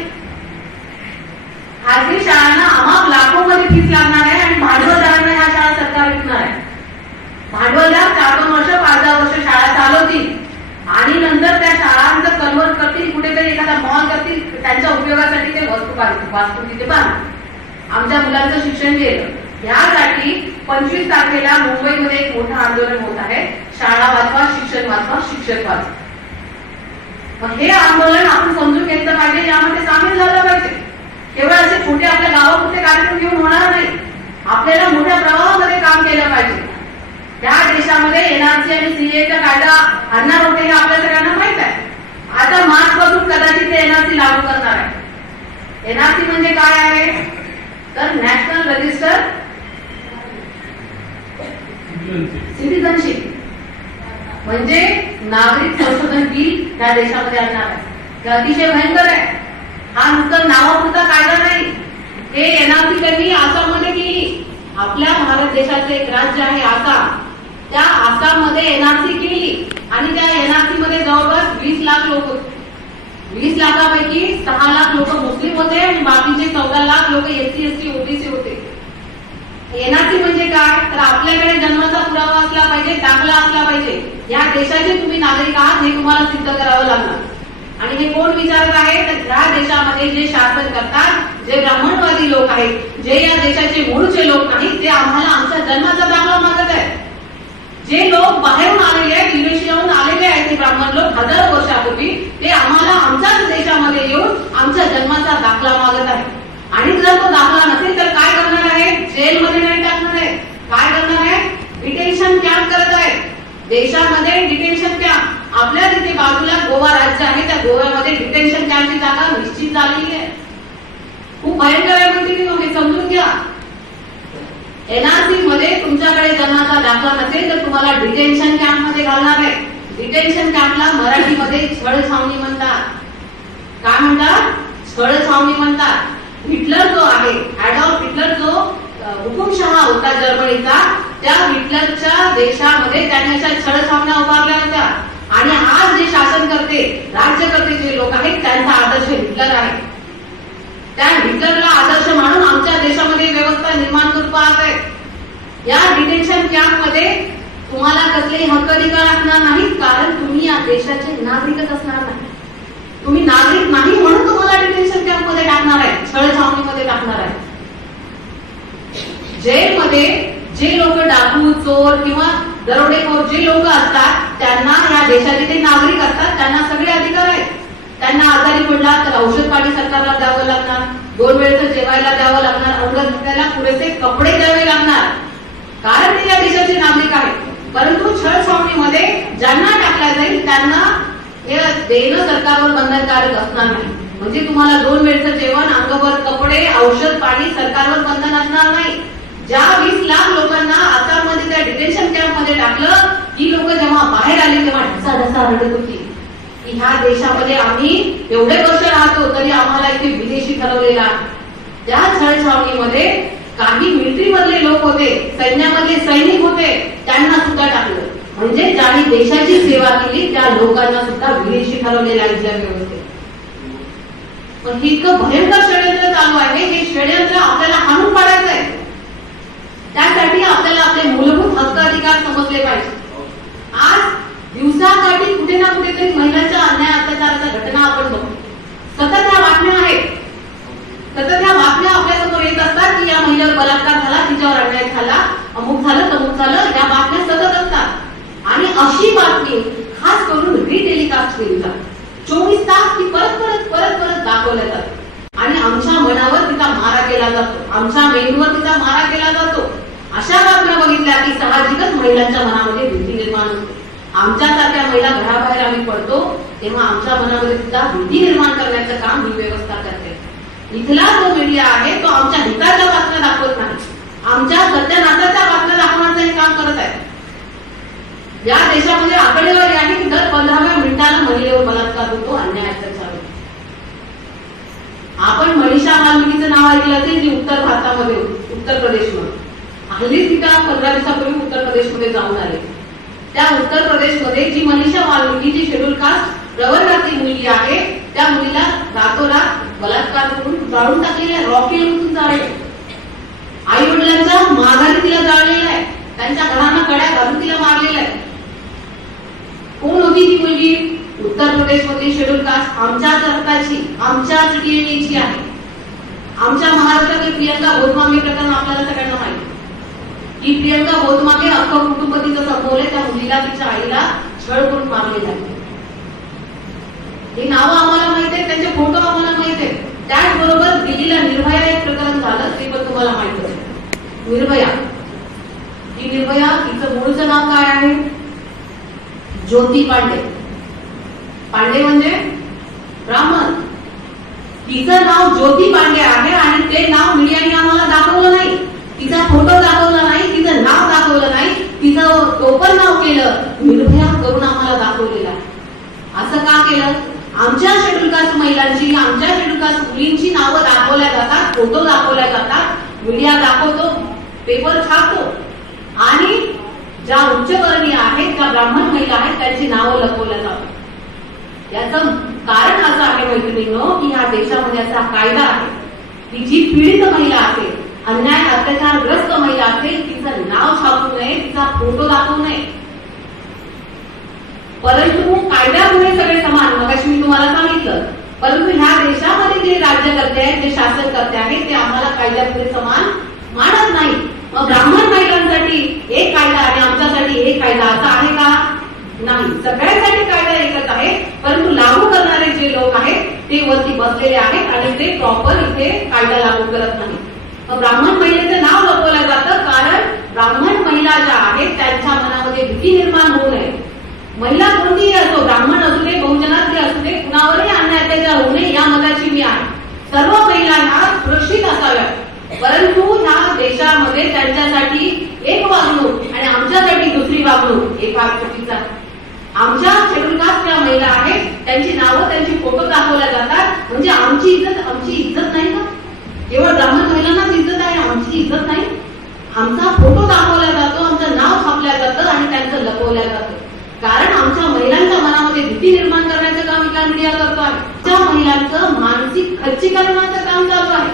खाजगी शाळांना अमाप लाखोमध्ये फीस लागणार आहे आणि भांडवलदारांना ह्या शाळा सरकार विकणार आहे. भांडवलदार 4-2 वर्ष, 5-10 वर्ष शाळा चालवतील आणि नंतर त्या शाळांचं कन्वर्ट करतील, कुठेतरी एखादा मॉल करतील, त्यांच्या उपयोगासाठी ते वास्तू तिथे बांधतील. आमच्या मुलांचं शिक्षण गेलं. यासाठी 25 तारखेला मुंबईमध्ये एक मोठं आंदोलन होत आहे. शाळा वाचवा, शिक्षण वाचवा, शिक्षक वाचवा. मग हे आंदोलन आपण समजून घेतलं पाहिजे, यामध्ये सामील झालं पाहिजे. केवळ असे छोटे आपल्या गावापुरते कार्यक्रम घेऊन होणार नाही. आपल्याला मोठ्या प्रवाहामध्ये काम केलं पाहिजे. या देशामध्ये एनआरसी आणि सीएचा कायदा आणणार होते हे आपल्या सगळ्यांना माहित आहे. आता मार्च पासून कदाचित ते एनआरसी लागू करणार आहे. एनआरसी म्हणजे काय आहे? तर नॅशनल रजिस्टर सिटिझनशिप, म्हणजे नागरिक संशोधन बिल या देशामध्ये आणणार आहे. हे अतिशय भयंकर आहे. हा नुसतं नावापुरता कायदा नाही. हे एनआरसी त्यांनी आसाममध्ये केली. आपल्या भारत देशाचे एक राज्य आहे आसाम, त्या आसाममध्ये एनआरसी केली आणि त्या एनआरसी मध्ये जवळपास 20 लाख लोक होते. 20 लाखापैकी 6 लाख लोक मुस्लिम होते आणि बाकीचे 14 लाख लोक एससी, एसटी, ओबीसी होते. एनआरसी म्हणजे काय? तर आपल्याकडे जन्माचा पुरावा असला पाहिजे, दाखला असला पाहिजे. या देशाचे तुम्ही नागरिक आहात हे तुम्हाला सिद्ध करावं लागणार. आणि हे कोण विचारत आहे? तर या देशामध्ये जे शासन करतात, जे ब्राह्मणवादी लोक आहेत, जे या देशाचे मूळचे लोक नाहीत, ते आम्हाला आमच्या जन्माचा दाखला मागत आहेत. जे लोक बाहेरून आलेले आहेत, युरेशियाहून आलेले आहेत, ते ब्राह्मण लोक हजारो वर्षापूर्वी, ते आम्हाला देशामध्ये डिटेन्शन कॅम्प, आपल्या तिथे बाजूला गोवा राज्य आहे, त्या गोव्यामध्ये डिटेन्शन कॅम्पची जागा निश्चित झालेली आहे. खूप भयंकर आहे मैत्रिणींनो, हे समजून घ्या. एनआरसी मध्ये तुमच्याकडे जन्माचा दाखला नसेल तर तुम्हाला डिटेन्शन कॅम्प मध्ये घालणार आहे. डिटेन्शन कॅम्पला मराठीमध्ये छळछावणी म्हणतात. काय म्हणतात? छळछावणी म्हणतात. हिटलर जो आहे, ॲडॉल्फ हिटलर जो हुकुमशहा होता जर्मनीचा, त्या हिटलरच्या देशामध्ये त्यांनी अशा छळछावण्या उभारल्या होत्या. आणि आज जे शासन करते, राज्यकर्ते जे लोक आहेत, त्यांचा आदर्श हिटलर आहे. त्या हिटलरला आदर्श मानून आमच्या देशामध्ये व्यवस्था निर्माण करून पाहत आहे. या डिटेन्शन कॅम्प मध्ये तुम्हाला कसलेही हक्क अधिकार असणार नाहीत, कारण तुम्ही या देशाचे नागरिकच असणार नाही. तुम्ही नागरिक नाही म्हणून तुम्हाला डिटेन्शन कॅम्प मध्ये टाकणार आहे, छळछावणीमध्ये टाकणार आहे. जेलमध्ये जे लोक डाकू, चोर किंवा दरोडेखोर जे लोक असतात, त्यांना या देशाचे ते नागरिक असतात, त्यांना सगळे अधिकार आहेत. त्यांना आजारी पडला तर औषध पाणी सरकारला द्यावं लागणार, 2 वेळेचं जेवायला द्यावं लागणार, अंग धुण्याला पुरेसे कपडे द्यावे लागणार, कारण ते या देशाचे नागरिक आहेत. परंतु छळछावणीमध्ये ज्यांना टाकल्या जाईल त्यांना हे देणं सरकारवर बंधनकारक असणार नाही. म्हणजे तुम्हाला 2 वेळेचं जेवण, अंगभर कपडे, औषध पाणी सरकारवर बंधन असणार नाही. ज्या 20 लाख लोकांना आसाममध्ये त्या डिटेन्शन कॅम्प मध्ये टाकलं, ही लोक जेव्हा बाहेर आली तेव्हा ढसा रडत होती की ह्या देशामध्ये आम्ही एवढे वर्ष राहतो तरी आम्हाला इथे विदेशी ठरवलेला. त्या छळछावणीमध्ये काही मिलिटरी मधले लोक होते, सैन्यामधले सैनिक होते, त्यांना सुद्धा टाकलं. म्हणजे ज्यांनी देशाची सेवा केली त्या लोकांना सुद्धा विदेशी ठरवलेला इथल्या व्यवस्थेत. पण ही इतकं भयंकर षडयंत्र चालू आहे. हे षडयंत्र आपल्याला हाणून पाडायचं आहे. त्यासाठी आपल्याला आपले मूलभूत हक्क अधिकार समजले पाहिजे. आज दिवसाकाठी कुठे ना कुठेतरी महिलांच्या अन्याय अत्याचाराच्या घटना आपण बघतो. सतत ह्या बातम्या आहेत, सतत ह्या बातम्या आपल्यासमोर येत असतात की या महिलेवर बलात्कार झाला, तिच्यावर अन्याय झाला, अमुक झालं तमुक झालं, या बातम्या सतत असतात. आणि अशी बातमी खास करून रिटेलिकास्ट केली जाते. 24 तास ती परत परत परत परत दाखवल्या जाते आणि आमच्या मनावर तिचा मारा केला जातो, आमच्या मेंदूवर तिचा मारा केला जातो. अशा बातम्या बघितल्या की साहजिकच महिलांच्या मनामध्ये भीती निर्माण होते. आमच्यासारख्या महिला घराबाहेर आम्ही पडतो तेव्हा आमच्या मनामध्ये सुद्धा भीती निर्माण करण्याचं काम ही व्यवस्था करते. इथला जो मीडिया आहे तो आमच्या हिताच्या बातम्या दाखवत नाही, आमच्या सत्यानाथाच्या बातम्या दाखवण्याचं हे काम करत आहे. या देशामध्ये आकडेवारी आहे की दर 15व्या मिनिटाला महिलेवर बलात्कार होतो, अन्याय अत्याचार होतो. आपण मनीषा वाल्मिकीचं नाव ऐकलं असेल, जी उत्तर भारतामध्ये होती, उत्तर प्रदेशमध्ये. हल्लीच तिला 15 दिवसापूर्वी उत्तर प्रदेशमध्ये जाऊन आले. त्या उत्तर प्रदेशमध्ये जी मनीषा वाल्मिकी, जी शेड्यूल कास्ट प्रवर्गातील मुलगी आहे, त्या मुलीला रातोरात बलात्कार करून जाळून टाकलेला आहे, रॉकेल मधून जाळले. आई वडिलांच्या माघारी तिला जाळलेलं आहे, त्यांच्या घरांना कड्या घालून तिला मारलेलं आहे. कोण होती ती मुलगी? उत्तर प्रदेश मधली शेड्यूल कास्ट, आमच्याच रक्ताची, आमच्याच डीएनएची आहे. आमच्या महाराष्ट्रातील प्रियंका भोतमागे प्रकरण आपल्याला सगळ्यांना माहिती. ही प्रियंका भोतमागे अख्खं कुटुंब तिचं संपवलंय, त्या मुलीला तिच्या आईला छळ करून मारलेलं आहे. ही नावं आम्हाला माहित आहेत, त्यांचे फोटो आम्हाला माहित आहेत. त्याचबरोबर दिल्लीला निर्भया एक प्रकरण झालं, ते पण तुम्हाला माहित आहे. निर्भया, ही निर्भया, तिचं मूळचं नाव काय आहे? ज्योती पांडे. पांडे म्हणजे ब्राह्मण. तिचं नाव ज्योती पांडे आहे आणि ते नाव मीडियाने आम्हाला दाखवलं नाही, तिचा फोटो दाखवला नाही, तिचं नाव दाखवलं नाही, तिचं टोपण नाव केलं, निर्भया करून आम्हाला दाखवलेलं आहे. असं का केलं? आमच्या शेड्यूल कास्ट महिलांची, आमच्या शेड्यूल कास्ट मुलींची नावं दाखवल्या जातात, फोटो दाखवल्या जातात, मीडिया दाखवतो, पेपर छापतो आणि ज्या उच्चवर्णीय आहेत, ज्या ब्राह्मण महिला आहेत, त्यांची नावं लपवल्या जातात. याचं कारण असं आहे मैत्रिणींनो की या देशामध्ये असा कायदा आहे की जी पीडित महिला असेल, अन्याय अत्याचारग्रस्त महिला असेल, तिचं नाव छापू नये, तिचा फोटो दाखवू नये. परंतु कायद्यामुळे सगळे समान, मगाशी मी तुम्हाला सांगितलं. परंतु ह्या देशामध्ये जे राज्यकर्ते आहेत, जे शासन करते आहेत, ते आम्हाला कायद्यापुढे समान मानत नाही. मग ब्राह्मण महिलांसाठी एक कायदा आणि आमच्यासाठी एक कायदा असा आहे का? नाही. सगळ्यांसाठी कायदा एकच आहे, परंतु लागू करणारे जे लोक आहेत ते वरती बसलेले आहेत आणि ते प्रॉपर इथे कायदा लागू करत नाही. ब्राह्मण महिलेचं नाव लपवलं जातं कारण ब्राह्मण महिला ज्या आहेत आहेत त्यांच्या मनामध्ये भीती निर्माण होऊ नये. महिला कोणतीही असो, ब्राह्मण असू दे, बहुजनातले असू दे, कुणावरही अन्याय अत्याचार होऊ नये या मताची मी आहे. सर्व महिलांना सुरक्षित असाव्या, परंतु ह्या देशामध्ये त्यांच्यासाठी एक वागणूक आणि आमच्यासाठी दुसरी वागणूक हे फार चुकीचं आहे. आमच्या शेड्यूल कास्टच्या महिला आहेत, त्यांची नावं त्यांची फोटो दाखवल्या जातात, म्हणजे आमची इज्जत नाही का? केवळ ब्राह्मण महिलांनाच इज्जत आहे, आमची इज्जत नाही. आमचा फोटो दाखवला जातो, आमचं नाव छापलं जातं आणि त्यांचं लपवलं जातं. कारण आमच्या महिलांच्या मनामध्ये भीती निर्माण करण्याचं काम इथला मीडिया करतो आहे. त्या महिलांचं मानसिक खच्चीकरणाचं काम चालू आहे.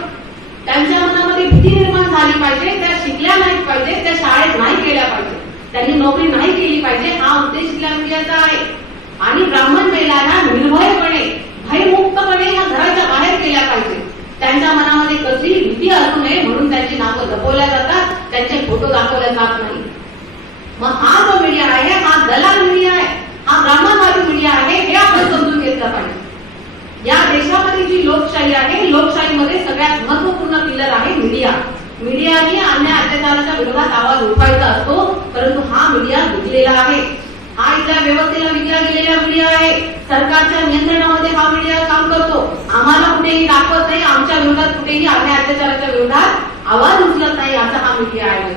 त्यांच्या मनामध्ये भीती निर्माण झाली पाहिजे, त्या शिकल्या नाही पाहिजे, त्या शाळेत नाही गेल्या पाहिजे, त्यांनी नोकरी नाही केली पाहिजे, हा उद्देश इथल्या मीडियाचा आहे. आणि ब्राह्मण महिलांना निर्भयपणे, भयमुक्तपणे या घराच्या बाहेर केल्या पाहिजे. त्यांच्या मनामध्ये कसलीही भीती असू नये म्हणून त्यांची नावं लपवल्या जातात, त्यांचे फोटो दाखवले जात नाही. मग हा जो मीडिया आहे हा दलाल मीडिया आहे, हा ब्राह्मणवादी मीडिया आहे, हे आपण समजून घेतलं पाहिजे. या देशामध्ये जी लोकशाही आहे, लोकशाहीमध्ये सगळ्यात महत्वपूर्ण पिलर आहे मीडिया. मीडियाने अन्याय अत्याचाराच्या विरोधात आवाज उठवायचा असतो, परंतु हा मीडिया विकलेला आहे. हा इथल्या व्यवस्थेला विकला गेलेला मीडिया आहे. सरकारच्या नियंत्रणामध्ये हा मीडिया काम करतो. आम्हाला कुठेही दाखवत नाही, आमच्या विरोधात कुठेही अन्याय अत्याचाराच्या विरोधात आवाज उचलत नाही, असा हा मीडिया आहे.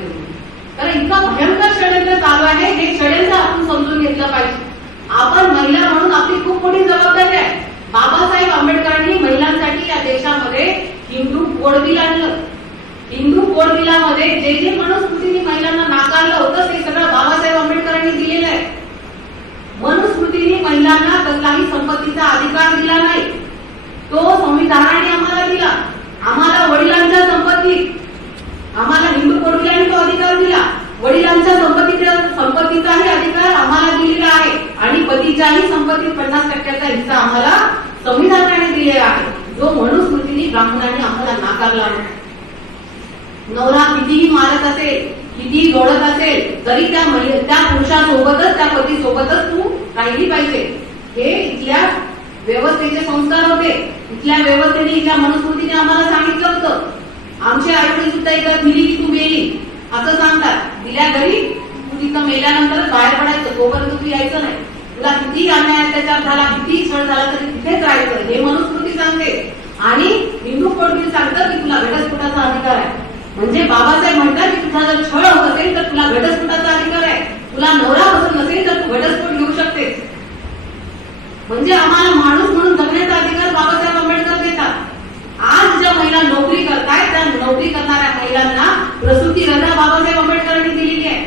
तर इतकं भयंकर षडयंत्र चालू आहे, हे षडयंत्र आपण समजून घेतलं पाहिजे. आपण महिला म्हणून आपली खूप मोठी जबाबदारी आहे. बाबासाहेब आंबेडकरांनी महिलांसाठी या देशामध्ये हिंदू कोड बिल आणलं. हिंदू कोड बिलामध्ये जे जे मनुस्मृतीने महिलांना नाकारलं होतं ते सगळं बाबासाहेब आंबेडकरांनी दिलेलं आहे. मनुस्मृतीने महिलांना कसलाही संपत्तीचा अधिकार दिला नाही, तो संविधानाने आम्हाला दिला. आम्हाला वडिलांच्या संपत्ती, आम्हाला हिंदू कोड बिलाने तो अधिकार दिला. वडिलांच्या संपत्तीचाही अधिकार आम्हाला दिलेला आहे आणि पतीच्याही संपत्तीत 50% हिस्सा आम्हाला संविधानाने दिलेला आहे, जो मनुस्मृतीने ब्राह्मणांनी आम्हाला नाकारला आहे. नवरा कितीही मारत असेल, कितीही जोडत असेल, तरी त्या पुरुषासोबतच, त्या पतीसोबतच तू राहिली पाहिजे. हे इथल्या व्यवस्थेचे संस्कार होते. इथल्या व्यवस्थेने, इथल्या मनुस्मृतीने आम्हाला सांगितलं होतं. आमचे आईवडील सुद्धा एकदा दिली की तू मेली असं सांगतात. दिल्या घरी तू तिथं मेल्यानंतर बाहेर पडायचं, तोपर्यंत तू यायचं नाही. तुला किती अन्याय अत्याचार झाला, किती छळ झाला तरी तिथेच राहायचं, हे मनुस्मृती सांगते. आणि हिंदू कोड बिल सांगतं की तुला घटस्फोटाचा अधिकार आहे. म्हणजे बाबासाहेब म्हणतात की तुझा जर छळ होत असेल तर तुला घटस्फोटाचा अधिकार आहे. तुला नवरा पसंत नसेल तर तू घटस्फोट घेऊ शकतेस. म्हणजे आम्हाला माणूस म्हणून जगण्याचा अधिकार बाबासाहेब आंबेडकर देतात. आज ज्या महिला नोकरी करतायत, त्या नोकरी करणाऱ्या महिलांना प्रसूती रजा बाबासाहेब आंबेडकरांनी दिलेली आहे.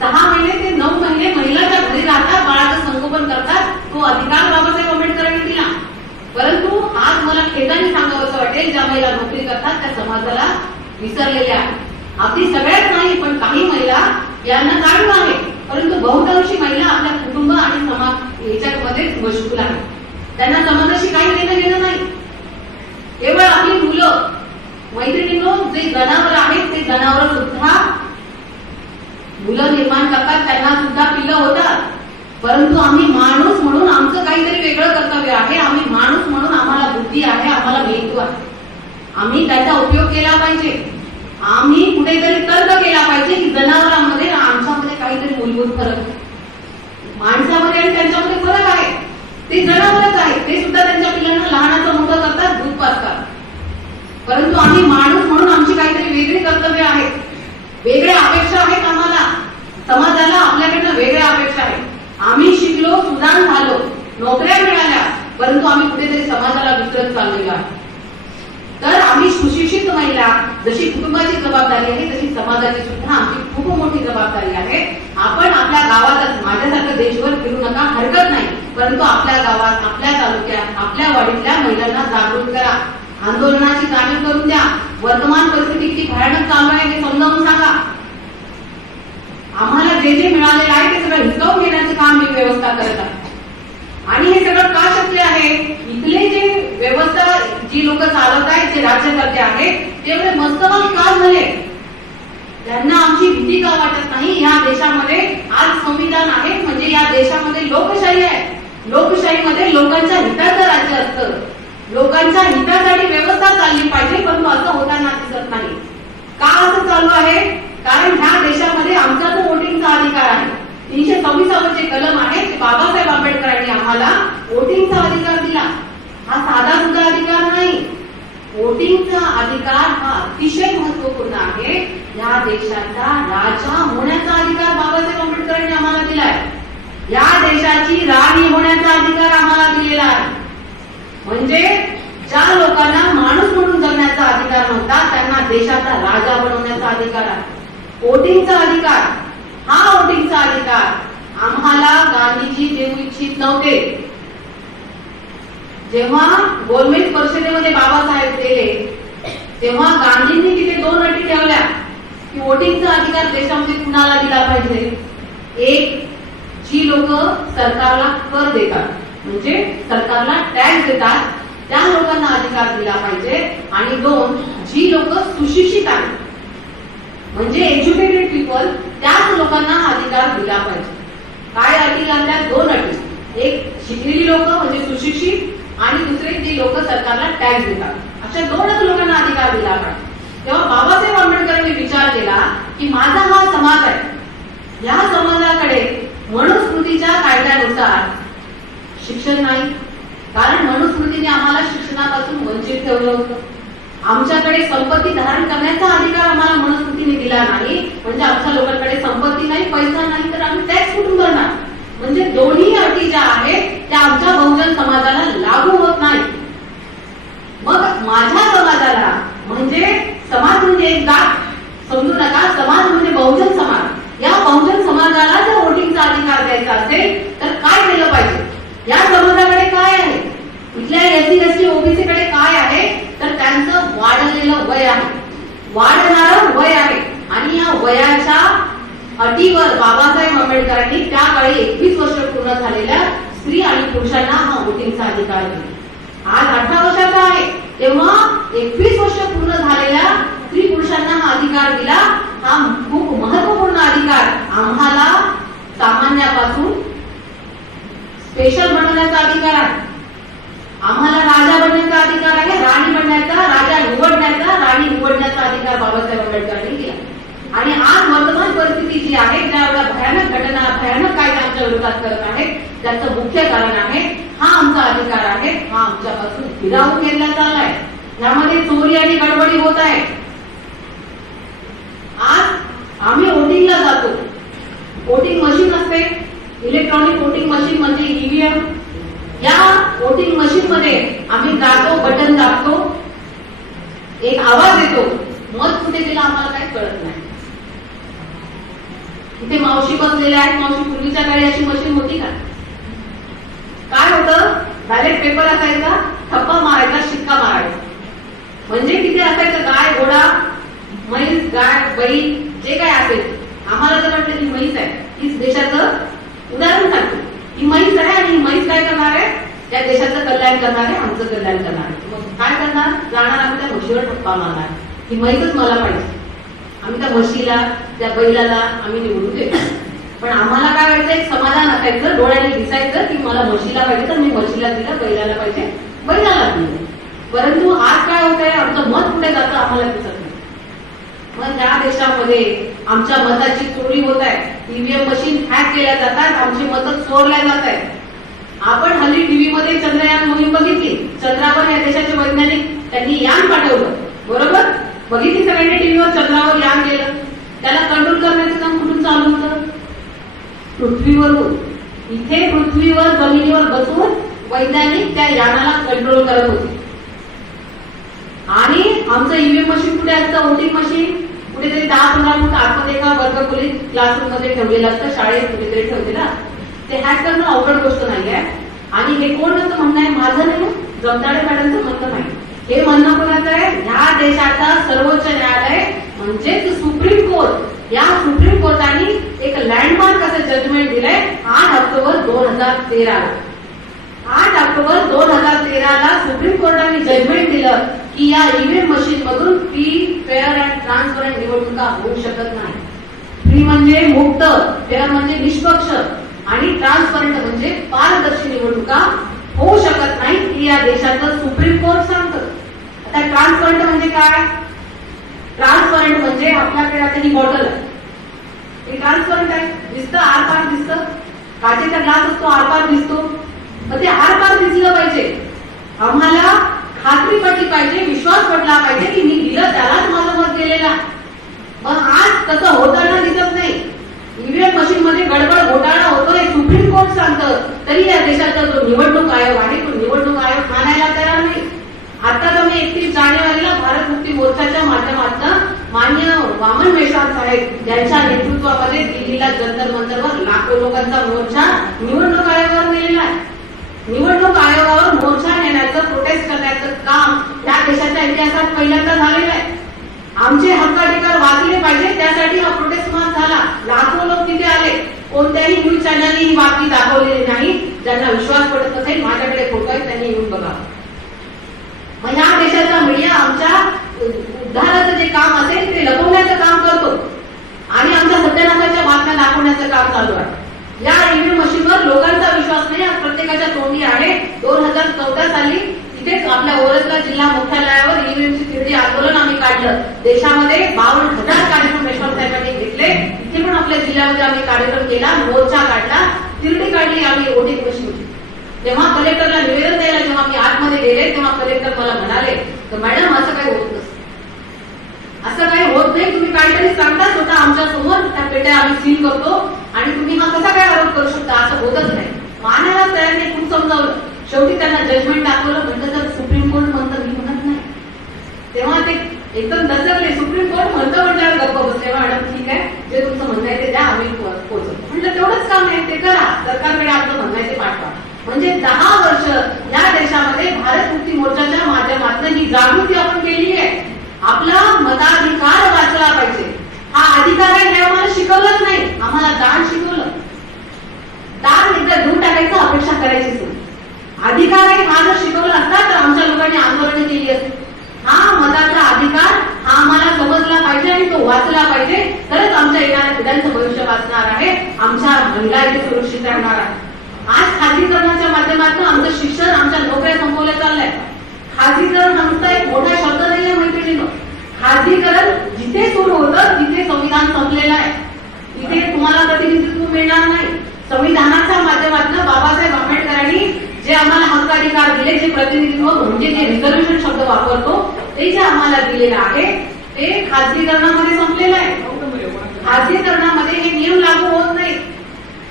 6 महिने ते 9 महिने महिलाच्या घरी राहतात, बाळाचं संगोपन करतात, तो अधिकार बाबासाहेब आंबेडकरांनी दिला. परंतु आज मला खेदाने सांगावंसं वाटेल, ज्या महिला नोकरी करतात त्या समाजाला विसरलेल्या आहेत. अगदी सगळ्याच नाही, पण काही महिला यांना जाणीव आहे, परंतु बहुतांशी महिला आपल्या कुटुंब आणि समाज याच्यामध्ये मशगूल आहेत. त्यांना समाजाशी काही देणं घेणं नाही. केवळ आपली मुलं, मैत्रिणींनो, जे जनावर आहेत ते जनावर सुद्धा मुलं निर्माण करतात, त्यांना सुद्धा पिल्लं होतात. परंतु आम्ही माणूस म्हणून आमचं काहीतरी वेगळं कर्तव्य आहे. आम्ही माणूस म्हणून आम्हाला बुद्धी आहे, आम्हाला मेंदू आहे. आम्ही त्याचा उपयोग केला पाहिजे. आम्ही कुठेतरी तर्क केला पाहिजे की जनावरांमध्ये आमच्यामध्ये काहीतरी मूलभूत फरक आहे. माणसामध्ये आणि त्यांच्यामध्ये फरक आहे. ते जनावरच आहेत, ते सुद्धा त्यांच्या पिल्लांना लहानाचं मोठं करतात, दूध पाजतात. परंतु आम्ही माणूस म्हणून आमची काहीतरी वेगळी कर्तव्य आहेत, वेगळ्या अपेक्षा आहेत. आम्हाला समाजाला आपल्याकडनं वेगळ्या अपेक्षा आहेत. आम्ही शिकलो, सुजाण झालो, नोकऱ्या मिळाल्या, परंतु आम्ही कुठेतरी समाजाला विसरत चाललेलो आहे. तर आम्ही सुशिक्षित महिला, जशी कुटुंबाची जबाबदारी आहे तशी समाजाची सुद्धा आमची खूप मोठी जबाबदारी आहे. आपण आपल्या गावातच, माझ्यासारखं देशभर फिरू नका, हरकत नाही, परंतु आपल्या गावात, आपल्या तालुक्यात, आपल्या वाडीतल्या महिलांना जागृत करा, आंदोलनाची जाणीव करून द्या. वर्तमान परिस्थिती किती भयानक चालू आहे हे समजावून सांगा. आम्हाला जे जे मिळालेलं आहे ते सगळं हिसकावून घेण्याचं काम ही व्यवस्था करत आहे. आणि हे सगळं का शक्य आहे? इथले जे व्यवस्था जी लोक चालवत आहेत, जे राज्यकर्ते आहेत, तेवढे मस्तवान का झाले? त्यांना आमची भीती का वाटत नाही? या देशामध्ये आज संविधान आहे, म्हणजे या देशामध्ये लोकशाही आहे. लोकशाहीमध्ये लोकांच्या हिताचं राज्य असतं, लोकांच्या हितासाठी व्यवस्था चालली पाहिजे, परंतु असं होताना दिसत नाही. का असं चालू आहे? कारण ह्या देशामध्ये आमचा जो वोटिंगचा साधा सुद्धा अधिकार नाही. वोटिंगचा अधिकार हा अतिशय महत्वपूर्ण आहे. या देशाचा राजा होण्याचा अधिकार बाबासाहेब आंबेडकरांनी आम्हाला दिलाय. या देशाची राणी होण्याचा अधिकार आम्हाला दिलेला आहे. म्हणजे ज्या लोकांना माणूस म्हणून जगण्याचा अधिकार नव्हता त्यांना देशाचा राजा बनवण्याचा अधिकार आहे. वोटिंगचा अधिकार, हा वोटिंगचा अधिकार आम्हाला गांधीजी देऊ इच्छित नव्हते. जेव्हा गोलमेज परिषदेमध्ये बाबासाहेब गेले तेव्हा गांधींनी तिथे 2 अटी ठेवल्या की वोटिंगचा अधिकार देशामध्ये कुणाला दिला पाहिजे. एक, जी लोक सरकारला कर देतात म्हणजे सरकारला टॅक्स देतात त्या लोकांना अधिकार दिला पाहिजे. आणि 2, जी लोक सुशिक्षित आहेत म्हणजे एज्युकेटेड पीपल त्याच लोकांना अधिकार दिला पाहिजे. काय अटी घातल्या? 2 अटी. एक, शिकलेली लोक म्हणजे सुशिक्षित आणि दुसरे जी लोक सरकारला टॅक्स देतात अशा 2च लोकांना अधिकार दिला पाहिजे. तेव्हा बाबासाहेब आंबेडकरांनी विचार केला की माझा हा समाज आहे, या समाजाकडे मनुस्मृतीच्या कायद्यानुसार शिक्षण नाही. कारण मनुस्मृतीने आम्हाला शिक्षणापासून वंचित ठेवलं होतं. आमच्याकडे संपत्ती धारण करण्याचा अधिकार आम्हाला मनुस्मृतीने दिला नाही. म्हणजे आमच्या लोकांकडे संपत्ती नाही, पैसा नाही, तर आम्ही टॅक्स कुठून करणार. म्हणजे दोन्ही अटी ज्या आहेत त्या आमच्या बहुजन समाजाला लागू होत नाही. मग माझ्या समाजाला म्हणजे समाज म्हणजे एक जात समजू नका, समाज म्हणजे बहुजन समाज. या बहुजन समाजाला जर वोटिंगचा अधिकार द्यायचा असेल तर काय केलं पाहिजे. या समाजाकडे काय आहे, इथल्या एससी एसटी ओबीसी कडे काय आहे तर त्यांचं वाढलेलं वय आहे, वाढणारं वय आहे. आणि या वयाच्या अटीवर बाबासाहेब आंबेडकरांनी त्याकाळी 21 वर्ष पूर्ण झालेल्या स्त्री आणि पुरुषांना हा वोटिंगचा अधिकार दिला. आज 18 वर्षाचा आहे तेव्हा 21 वर्ष पूर्ण झालेल्या स्त्री पुरुषांना हा अधिकार दिला. हा खूप महत्वपूर्ण अधिकार आम्हाला सामान्यापासून स्पेशल बनवण्याचा अधिकार आहे. आम्हाला राजा बनण्याचा अधिकार आहे, राणी बनण्याचा, राजा निवडण्याचा, राणी निवडण्याचा अधिकार बाबासाहेब आंबेडकरांनी दिला. आणि आज वर्तमान परिस्थिती जी आहे ज्या एवढ्या भयानक घटना, भयानक कायदे आमच्या विरोधात करत आहेत त्याचं मुख्य कारण आहे हा आमचा अधिकार आहे. हा आमच्यापासून हिरावून घेतला चाललाय. यामध्ये चोरी आणि गडबडी होत आहे. आज आम्ही वोटिंगला जातो, वोटिंग मशीन असते, इलेक्ट्रॉनिक वोटिंग मशीन म्हणजे ईव्हीएम. या वोटिंग मशीन मध्ये आम्ही जातो, बटन दाबतो, एक आवाज येतो, मत कुठे गेला आम्हाला काही कळत नाही. इथे मावशी बसलेल्या आहेत. मावशी, पूर्वीच्या काळी अशी मशीन होती का? काय होतं, बॅलेट पेपर असायचा, ठप्पा मारायचा, शिक्का मारायचा. म्हणजे तिथे असायचं गाय, घोडा, म्हैस, गाय, बैल जे काय असेल. आम्हाला जर वाटलं की म्हैस आहे, हीच देशाचं उदाहरण सांगतो, ही म्हैस आहे आणि ही म्हैस काय करणार आहे, त्या देशाचं कल्याण करणार आहे, आमचं कल्याण करणार आहे. मग काय करणार, जाणार आम्ही त्या म्हशीवर ठप्पा मारणार, ही म्हैसच मला पाहिजे. आम्ही त्या म्हशीला, त्या बैलाला आम्ही निवडून देतो. पण आम्हाला काय व्हायचं, एक समाधान असायचं, डोळ्याने दिसायचं की मला म्हशीला पाहिजे तर मी म्हशीला दिलं, बैलाला पाहिजे बैलाला दिलं. परंतु आज काय होत आहे, आमचं मत कुठे जातं आम्हाला दिसत नाही. मग त्या देशामध्ये आमच्या मताची चोरी होत आहे, ईव्हीएम मशीन हॅक केल्या जातात, आमची मतं चोरल्या जात आहेत. आपण हल्ली टीव्ही मध्ये चंद्रयान मोहीम बघितली. चंद्रावर या देशाचे वैज्ञानिक त्यांनी यान पाठवलं, बरोबर बघितली सगळ्यांनी टीव्हीवर. चंद्रावर यान गेलं, त्याला कंट्रोल करण्याचं काम कुठून चालू होतं, पृथ्वीवरून. इथे पृथ्वीवर जमिनीवर बसून वैज्ञानिक त्या यानाला कंट्रोल करत होते. आणि आमचं ईव्हीएम मशीन कुठे असतं, वोटिंग मशीन कुठेतरी 10-15 फूट आतमध्ये एका वर्गखोलीत क्लासरूम मध्ये ठेवलेलं असतं, शाळेत कुठेतरी ठेवलेलं. ते हॅक करणं अवघड गोष्ट नाहीये. आणि हे कोणाचं म्हणणं आहे, माझं नाही, जमताडे मॅडमचं म्हणणं नाही. हे म्हणणं कोणाचं आहे, ह्या देशाचा सर्वोच्च न्यायालय म्हणजेच सुप्रीम कोर्ट. या सुप्रीम कोर्टाने एक लँडमार्क असं जजमेंट दिलंय 8 ऑक्टोबर 2013. 8 ऑक्टोबर 2013 सुप्रीम कोर्टाने जजमेंट दिलं की या ईव्हीएम मशीन मधून फ्री, फेअर अँड ट्रान्सपरंट निवडणुका होऊ शकत नाही. फ्री म्हणजे मुक्त, फेअर म्हणजे निष्पक्ष आणि ट्रान्सपरंट म्हणजे पारदर्शी निवडणुका होऊ शकत नाही, ही या देशाचं सुप्रीम कोर्ट सांगतं. आता ट्रान्सपरंट म्हणजे काय, ट्रान्सपरंट म्हणजे आपल्याकडे आता ही बॉटल आहे, हे ट्रान्सपरंट आहे, दिसतं आरपार दिसतं. काचेचा ग्लास असतो, आरपार दिसतो. मग ते आरपार दिसलं पाहिजे. आम्हाला खात्री पटली पाहिजे, विश्वास पटला पाहिजे की मी दिलं त्यालाच माझं मत गेलेला. पण आज तसं होताना दिसत नाही. ईव्हीएम मशीन मध्ये गडबड घोटाळा होतोय सुप्रीम कोर्ट सांगतं, तरी या देशाचा जो निवडणूक आयोग आहे तो निवडणूक आयोग मानायला तयार नाही. आता तुम्ही 31 जानेवारीला भारत मुक्ती मोर्चाच्या माध्यमातून मान्य वामन मेश्राम साहेब यांच्या नेतृत्वामध्ये दिल्लीला जंतर मंतरवर लाखो लोकांचा मोर्चा निवडणूक आयोगावर नेलेला आहे. निवडणूक आयोगावर मोर्चा नेण्याचं, प्रोटेस्ट करण्याचं काम या देशाच्या इतिहासात पहिल्यांदा झालेलं आहे. आमचे हक्काधिकार वाचले पाहिजे त्यासाठी हा प्रोटेस्ट मार्च झाला. लाखो लोक तिथे आले. कोणत्याही न्यूज चॅनलनी ही बातमी दाखवलेली नाही. ज्यांना विश्वास पडत नसेल, माझ्याकडे फोटो आहेत, त्यांनी येऊन बघा. मग या देशाचा मीडिया आमच्या उद्धाराचं जे काम असेल ते लपवण्याचं काम करतो आणि आमच्या सत्यानाशाच्या बातम्या दाखवण्याचं काम चालू आहे. या ईव्हीएम मशीनवर लोकांचा विश्वास नाही, आज प्रत्येकाच्या तोंडी आहे. 2014 साली तिथेच आपल्या ओरसला जिल्हा मुख्यालयावर ईव्हीएमची तिरडी आंदोलन आम्ही काढलं. देशामध्ये 52,000 कार्यक्रम मेश्राम साहेबांनी घेतले. इथे पण आपल्या जिल्ह्यामध्ये आम्ही कार्यक्रम केला, मोर्चा काढला, तिरडी काढली आम्ही वोटिंग मशीनची. तेव्हा कलेक्टरला निवेदन द्यायला जेव्हा मी आतमध्ये गेले तेव्हा कलेक्टर मला म्हणाले तर मॅडम असं काही होत नसतं, असं काही होत नाही, तुम्ही काहीतरी सांगता स्वतः आमच्या समोर त्या पेट्या आम्ही सील करतो आणि तुम्ही हा कसा काय आरोप करू शकता, असं होतच नाही. मानायला तयार नाही. खूप समजावलं. शेवटी त्यांना जजमेंट दाखवलं. म्हटलं तर सुप्रीम कोर्ट म्हणतं, मी म्हणत नाही. तेव्हा ते एकदम दचकले. सुप्रीम कोर्ट म्हणतं म्हटल्यावर गप्प बसले. मॅडम ठीक आहे, जे तुमचं म्हणणं आहे ते द्या, आम्ही पोहोचतो. म्हटलं तेवढंच काम आहे, ते करा, सरकारकडे आपलं म्हणणं आहे ते पाठवा. म्हणजे 10 वर्ष या देशामध्ये भारत मुक्ती मोर्चाच्या माध्यमातून ही जागृती आपण केली आहे. आपला मताधिकार वाचला पाहिजे. हा अधिकार आहे हे आम्हाला शिकवलंच नाही, आम्हाला दान शिकवलं. दान एकदा देऊन टाकायचं, अपेक्षा करायची सोय. अधिकार आहे हा जर शिकवला असता तर आमच्या लोकांनी आंदोलन केली असती. हा मताचा अधिकार हा आम्हाला समजला पाहिजे आणि तो वाचला पाहिजे, तरच आमच्या येणाऱ्या पिढ्यांचं भविष्य वाचणार आहे, आमच्या महिला इथे सुरक्षित राहणार आहे. आज खाजगीकरणाच्या माध्यमातून आमचं शिक्षण, आमच्या नोकऱ्या संपवल्या चाललंय. खाजगीकरण आमचा एक मोठा शब्द नाहीये मैत्रिणीनं. खाजगीकरण जिथे सुरू होतं तिथे संविधान संपलेलं आहे. तिथे तुम्हाला प्रतिनिधित्व मिळणार नाही. संविधानाच्या माध्यमातून बाबासाहेब आंबेडकरांनी जे आम्हाला हक्काधिकार दिले, जे प्रतिनिधित्व म्हणजे जे रिझर्वेशन शब्द वापरतो ते जे आम्हाला दिलेलं आहे ते खाजगीकरणामध्ये संपलेलं आहे. खाजगीकरणामध्ये हे नियम लागू होत नाही.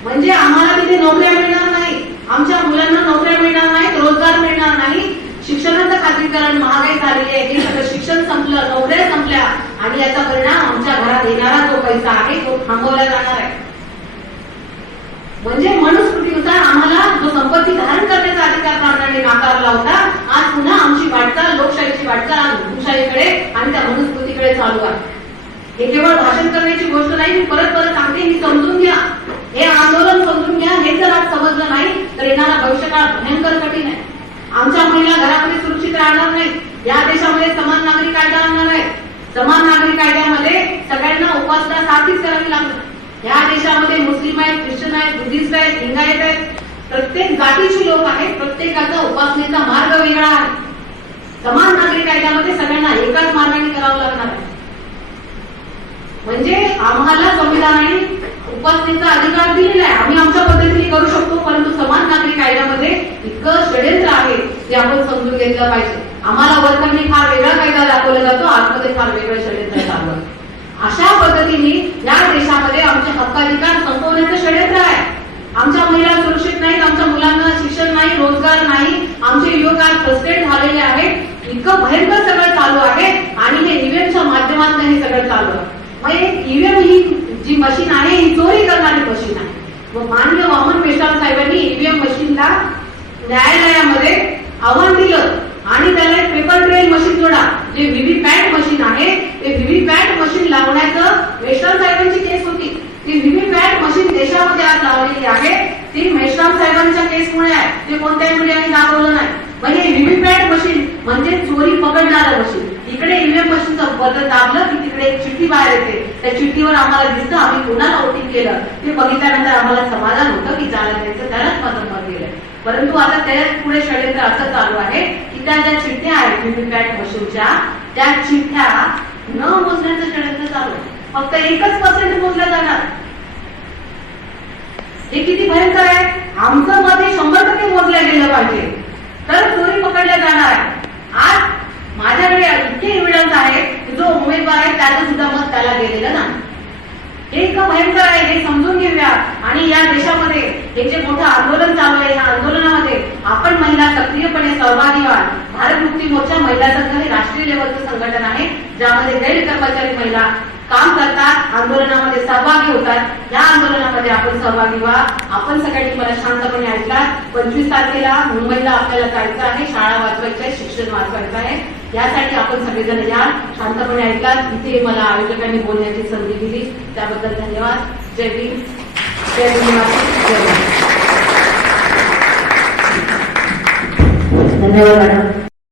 म्हणजे आम्हाला तिथे नोकऱ्या मिळणार नाही, आमच्या मुलांना नोकऱ्या मिळणार नाहीत, रोजगार मिळणार नाही. शिक्षणाचं खाजगीकरण, महागाई झालेली आहे, हे सगळं शिक्षण संपलं, नोकऱ्या संपल्या आणि याचा परिणाम आमच्या घरात येणारा जो पैसा आहे तो थांबवला जाणार आहे. म्हणजे मनुस्मृतीनुसार आम्हाला जो संपत्ती धारण करण्याचा अधिकार भारताने नाकारला होता, आज पुन्हा आमची वाटचाल, लोकशाहीची वाटचाल आज हुकुमशाहीकडे आणि त्या मनुस्मृतीकडे चालू आहे. हे केवळ भाषण करण्याची गोष्ट नाही. मी परत सांगते, ही समजून घ्या, हे आंदोलन समजून घ्या. हे जर आज समजलं नाही तर येणारा भविष्यकाळ भयंकर कठीण आहे. आमच्या महिला घरामध्ये सुरक्षित राहणार नाही. या देशामध्ये समान नागरी कायदा आणणार आहे. समान नागरी कायद्यामध्ये सगळ्यांना उपासना सारखीच करावी लागणार. या देशामध्ये मुस्लिम आहेत, ख्रिश्चन आहेत, बुद्धिस्ट आहेत, लिंगायत आहेत, प्रत्येक जातीची लोक आहेत. प्रत्येकाचा उपासनेचा मार्ग वेगळा आहे. समान नागरी कायद्यामध्ये सगळ्यांना एकाच मार्गाने करावं लागणार आहे. म्हणजे आम्हाला संविधानाने उपासनेचा अधिकार दिलेला आहे, आम्ही आमच्या पद्धतीने करू शकतो. परंतु समान नागरी कायद्यामध्ये इतकं षड्यंत्र आहे ते आपण समजून घेतलं पाहिजे. आम्हाला वरकरणी फार वेगळा कायदा दाखवला जातो, आतमध्ये फार वेगळं षड्यंत्र चालू आहे. अशा पद्धतीने या देशामध्ये आमचे हक्काधिकार संपवण्याचं षड्यंत्र आहे. आमच्या महिला सुरक्षित नाहीत, आमच्या मुलांना शिक्षण नाही, रोजगार नाही, आमचे युवक आज फ्रस्ट्रेट झालेले आहेत. इतकं भयंकर सगळं चालू आहे आणि हे ईव्हीएमच्या माध्यमातून हे सगळं चालू आहे. मग ईव्हीएम ही जी मशीन आहे ही चोरी करणारी मशीन आहे. मग माननीय वामन मेश्राम साहेबांनी ईव्हीएम मशीनला न्यायालयामध्ये आव्हान दिलं आणि त्याला एक पेपर ट्रेल मशीन जोडा. जे व्हीव्हीपॅट मशीन आहे ते व्हीव्हीपॅट मशीन लावण्याचं मेश्राम साहेबांची केस होती. ती व्हीव्हीपॅट मशीन देशामध्ये आज लावलेली आहे ती मेश्राम साहेबांच्या केसमुळे आहे. ते कोणत्याही मीडियाने दाखवलं नाही. म्हणजे व्हीव्हीपॅट मशीन म्हणजे चोरी पकडणारं मशीन. इकडे ईव्हीएम मशीनचं बटन दाबलं की तिकडे एक चिठ्ठी बाहेर येते. त्या चिठ्ठीवर आम्हाला दिसतं आम्ही कोणाला वोटिंग केलं. ते बघितल्यानंतर आम्हाला समाधान होतं की ज्याला द्यायचं त्यालाच माझं मत गेलं. परंतु आता त्या पुढे षड्यंत्र असं चालू आहे की त्या ज्या चिठ्ठ्या आहेत व्हीव्हीपॅट मशीनच्या त्या चिठ्ठ्या न मोजण्याचं षड्यंत्र चालू आहे. फक्त 1% मोजल्या जाणार. हे किती भयंकर आहे. आमचं मत हे 100% मोजलं गेलं पाहिजे. तर चोरी पकडल्या जाणार आहे. आज माझ्याकडे इतके एव्हिडन्स आहेत की जो उमेदवार आहे त्याचं सुद्धा मत त्याला गेलेलं नाही. हे इतकं भयंकर आहे, हे समजून घेऊया. आणि या देशामध्ये हे जे मोठं आंदोलन चालू आहे, या आंदोलनामध्ये आपण महिला सक्रियपणे सहभागी व्हा. भारत मुक्ती मोर्चा महिला संघ हे राष्ट्रीय लेवलचं संघटन आहे, ज्यामध्ये गैर कर्मचारी महिला काम करतात, आंदोलनामध्ये सहभागी होतात. या आंदोलनामध्ये आपण सहभागी व्हा. आपण सगळ्यांनी मला शांतपणे ऐकलात. 25 तारखेला मुंबईला आपल्याला जायचं आहे, शाळा वाचवायचं आहे, शिक्षण वाचवायचं आहे. यासाठी आपण सगळेजण या. शांतपणे ऐकलात. इथे मला आयोजकांनी बोलण्याची संधी दिली त्याबद्दल धन्यवाद. जय भीम, जय भीम, जय. धन्यवाद मॅडम.